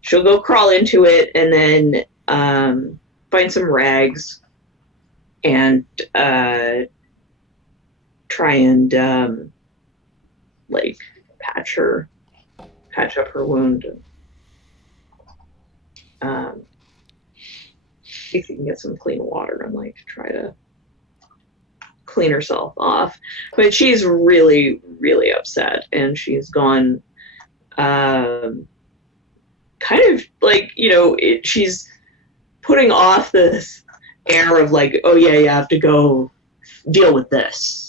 she'll go crawl into it, and then find some rags, and try and patch patch up her wound and see if you can get some clean water and like try to clean herself off. But she's really, really upset, and she's gone kind of like, she's putting off this air of like, oh yeah, you have to go deal with this.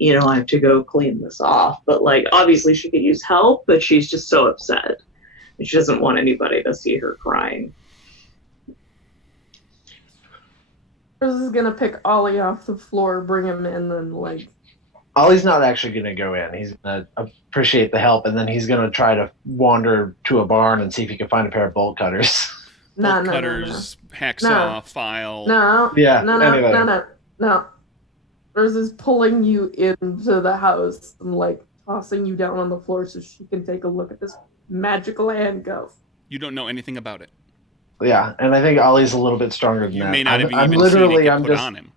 I have to go clean this off. But like, obviously she could use help, but she's just so upset. She doesn't want anybody to see her crying. Rose is gonna pick Ollie off the floor, bring him in, and like. Ollie's not actually going to go in. He's going to appreciate the help, and then he's going to try to wander to a barn and see if he can find a pair of bolt cutters. No. Hacksaw, file. No. Yeah. No. Rose is pulling you into the house and like tossing you down on the floor so she can take a look at this magical handcuff. You don't know anything about it. Yeah, and I think Ollie's a little bit stronger than You that. may not have I'm even literally, seen it get I'm put just, on him.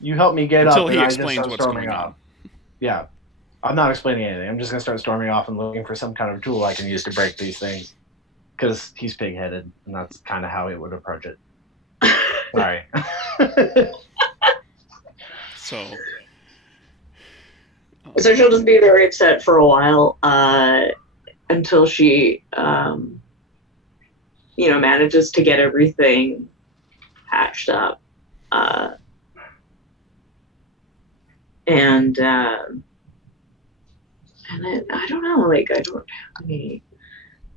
You help me get Until up, he and explains I just what's start storming going off. on. Yeah, I'm not explaining anything. I'm just going to start storming off and looking for some kind of tool I can use to break these things. Because he's pig-headed, and that's kind of how he would approach it. Sorry. So she'll just be very upset for a while until she, manages to get everything patched up. And I don't know, like, I don't have any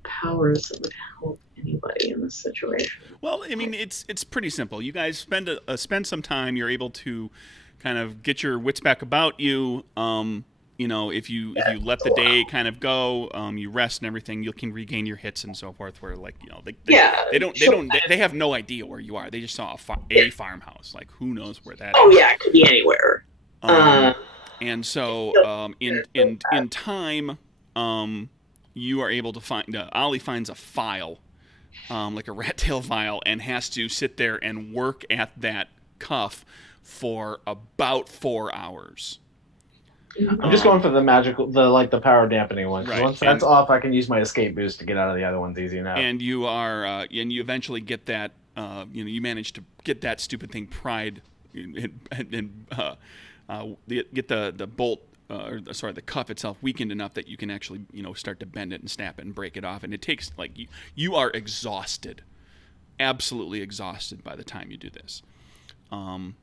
powers that would help anybody in this situation. Well, I mean, it's pretty simple. You guys spend some time. You're able to kind of get your wits back about you. If you let the day kind of go, you rest and everything, you can regain your hits and so forth. Where like they have no idea where you are. They just saw a farmhouse. Like who knows where that is? Oh yeah, it could be anywhere. And so in time, you are able to find. Ollie finds a file, like a rat tail file, and has to sit there and work at that cuff for about 4 hours. I'm just going for the power dampening one. Right. Once that's off, I can use my escape boost to get out of the other ones easy enough. And you are, and you eventually get that. You manage to get that stupid thing pried, and get the bolt. The cuff itself weakened enough that you can actually, start to bend it and snap it and break it off. And it takes like you are exhausted, absolutely exhausted by the time you do this, and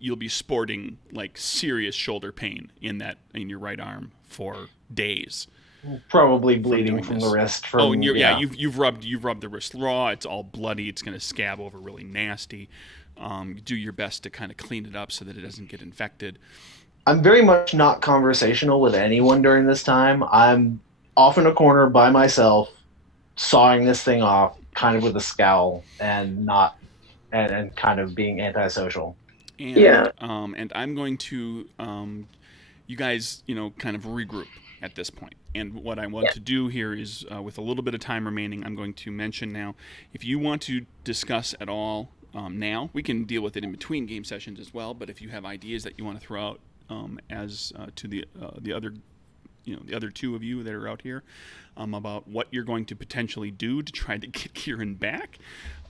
you'll be sporting like serious shoulder pain in your right arm for days. Probably bleeding from the wrist. You've rubbed the wrist raw. It's all bloody. It's going to scab over really nasty. Do your best to kind of clean it up so that it doesn't get infected. I'm very much not conversational with anyone during this time. I'm off in a corner by myself, sawing this thing off, kind of with a scowl, and kind of being antisocial. And I'm going to, you guys, kind of regroup at this point. And what I want to do here is, with a little bit of time remaining, I'm going to mention now, if you want to discuss at all now, we can deal with it in between game sessions as well. But if you have ideas that you want to throw out as to the other, the other two of you that are out here, about what you're going to potentially do to try to get Kieran back,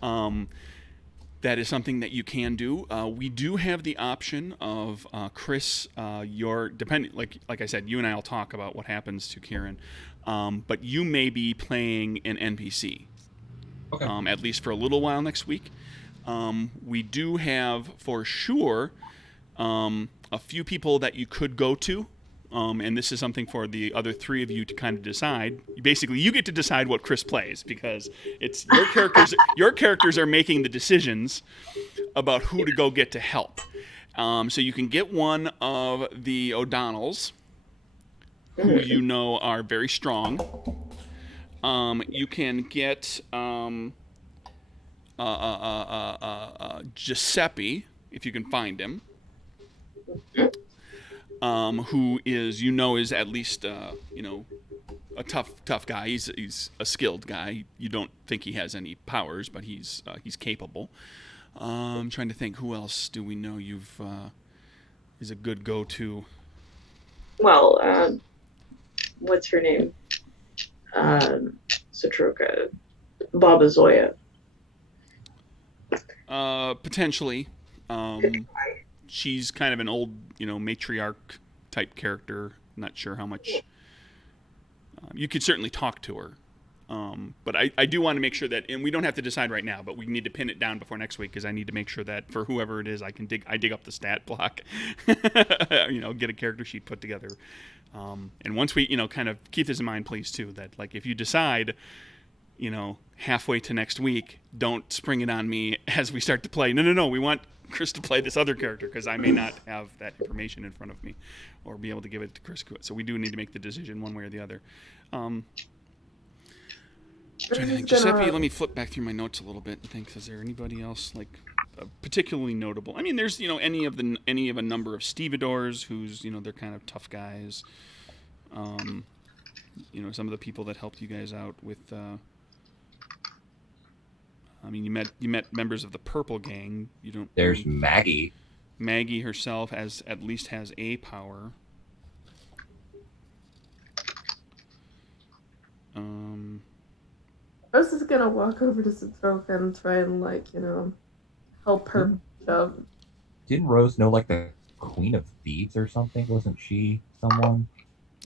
that is something that you can do. We do have the option of Chris. Like I said, you and I will talk about what happens to Kieran, but you may be playing an NPC, Okay. At least for a little while next week. We do have for sure a few people that you could go to. And this is something for the other three of you to kind of decide. Basically, you get to decide what Chris plays because it's your characters. Your characters are making the decisions about who to go get to help. So you can get one of the O'Donnells, who you know are very strong. You can get Giuseppe if you can find him. Who is is at least a tough guy. He's a skilled guy. You don't think he has any powers, but he's capable. I'm trying to think who else do we know is a good go-to. Well, what's her name? Satroka, Baba Zoya. Potentially. She's kind of an old, matriarch type character. Not sure how much. You could certainly talk to her. But I do want to make sure that, and we don't have to decide right now, but we need to pin it down before next week because I need to make sure that for whoever it is, I dig up the stat block, get a character sheet put together. And once we, kind of keep this in mind, please, too, that like if you decide, halfway to next week, don't spring it on me as we start to play. No, we want Chris to play this other character because I may not have that information in front of me or be able to give it to Chris. So we do need to make the decision one way or the other. Giuseppe, let me flip back through my notes a little bit and think, is there anybody else like particularly notable? I mean, there's any of a number of stevedores who's they're kind of tough guys. Some of the people that helped you guys out with. You met members of the Purple Gang. You don't. There's Maggie. Maggie herself at least has a power. Rose is gonna walk over to Satroka and try and help her shove. Didn't Rose know like the Queen of Thieves or something? Wasn't she someone?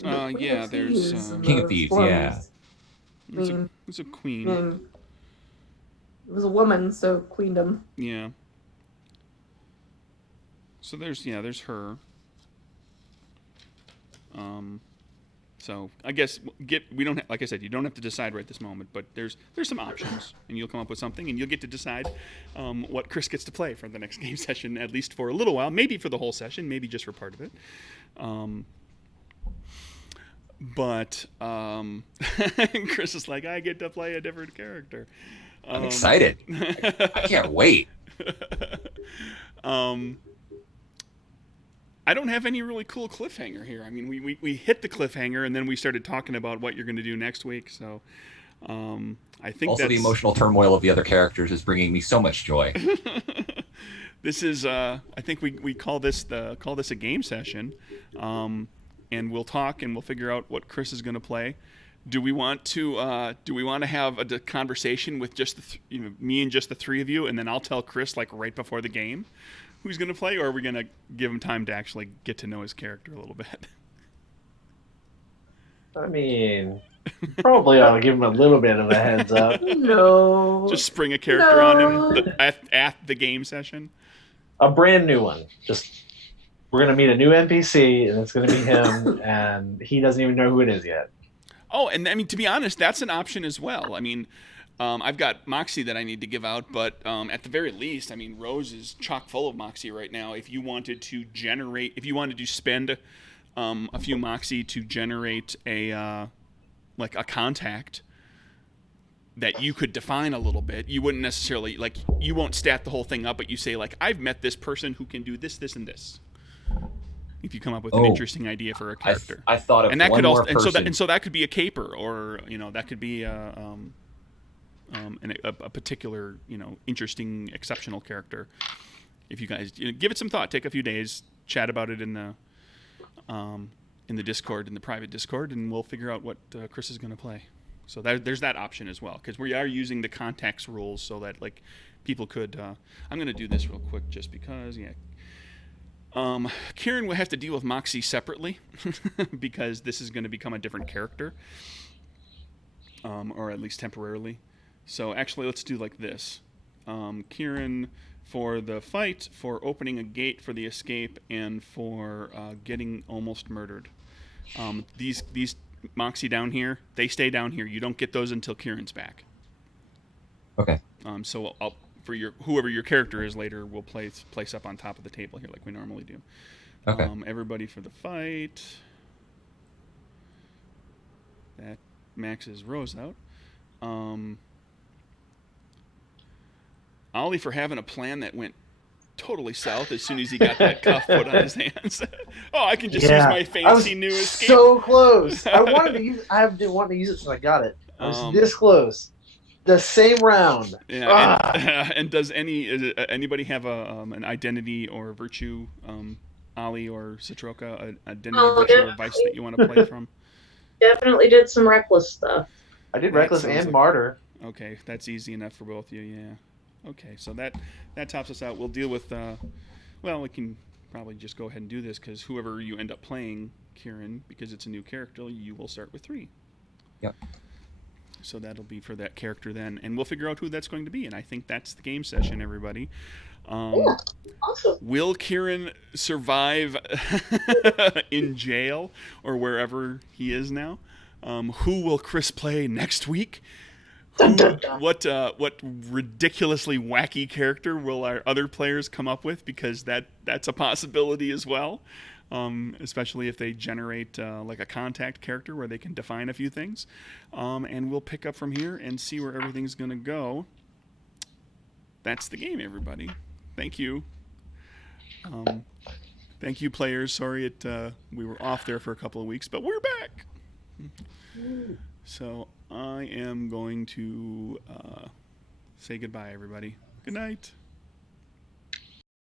Yeah, there's King of Thieves. Yeah. It's a queen. It was a woman, so queendom. Yeah. So there's her. So I guess we don't like I said, you don't have to decide right this moment, but there's some options, and you'll come up with something, and you'll get to decide what Chris gets to play for the next game session, at least for a little while, maybe for the whole session, maybe just for part of it. But Chris is like, I get to play a different character. I'm excited. I can't wait. I don't have any really cool cliffhanger here. I mean, we hit the cliffhanger, and then we started talking about what you're going to do next week. So I think also the emotional turmoil of the other characters is bringing me so much joy. This is I think we call this a game session, and we'll talk and we'll figure out what Chris is going to play. Do we want to have a conversation with just me and just the three of you, and then I'll tell Chris like right before the game who's going to play, or are we going to give him time to actually get to know his character a little bit? I mean, probably ought to give him a little bit of a heads up. No. Just spring a character on him at the game session. A brand new one. We're going to meet a new NPC, and it's going to be him, and he doesn't even know who it is yet. Oh, and I mean, to be honest, that's an option as well. I mean, I've got Moxie that I need to give out, but at the very least, I mean, Rose is chock full of Moxie right now. If you wanted to spend a few Moxie to generate a contact that you could define a little bit, you wouldn't necessarily, you won't stat the whole thing up, but you say, I've met this person who can do this, this, and this. If you come up with an interesting idea for a character, I thought of and that one could more also, person. and so that could be a caper, or that could be a particular interesting, exceptional character. If you guys give it some thought, take a few days, chat about it in the Discord, in the private Discord, and we'll figure out what Chris is going to play. So there's that option as well, because we are using the context rules so that people could. I'm going to do this real quick just because, yeah. Kieran will have to deal with Moxie separately because this is going to become a different character, or at least temporarily. So actually, let's do like this. Kieran for the fight, for opening a gate for the escape, and for getting almost murdered. These Moxie down here, they stay down here. You don't get those until Kieran's back. Okay. So I'll. For whoever your character is later, we'll place up on top of the table here like we normally do. Okay. Everybody for the fight. That maxes Rose out. Ollie for having a plan that went totally south as soon as he got that cuff put on his hands. Oh, I can just use my fancy new escape. So close. I have been wanting to use it since I got it. I was this close. The same round. Yeah. And does anybody have an identity or virtue, Ollie or Satroka, an identity, virtue, or vice that you want to play from? definitely did some reckless stuff. I did That Reckless sounds and like- Martyr. Okay, that's easy enough for both of you. Yeah. Okay, so that tops us out. We'll deal with. Well, we can probably just go ahead and do this because whoever you end up playing, Kieran, because it's a new character, you will start with 3. Yep. So that'll be for that character then, and we'll figure out who that's going to be. And I think that's the game session, everybody. Yeah, awesome. Will Kieran survive in jail or wherever he is now? Who will Chris play next week? Dun, dun, dun. What ridiculously wacky character will our other players come up with? Because that's a possibility as well. Especially if they generate like a contact character where they can define a few things. And we'll pick up from here and see where everything's going to go. That's the game, everybody. Thank you. Thank you, players. Sorry we were off there for a couple of weeks, but we're back. So I am going to say goodbye, everybody. Good night.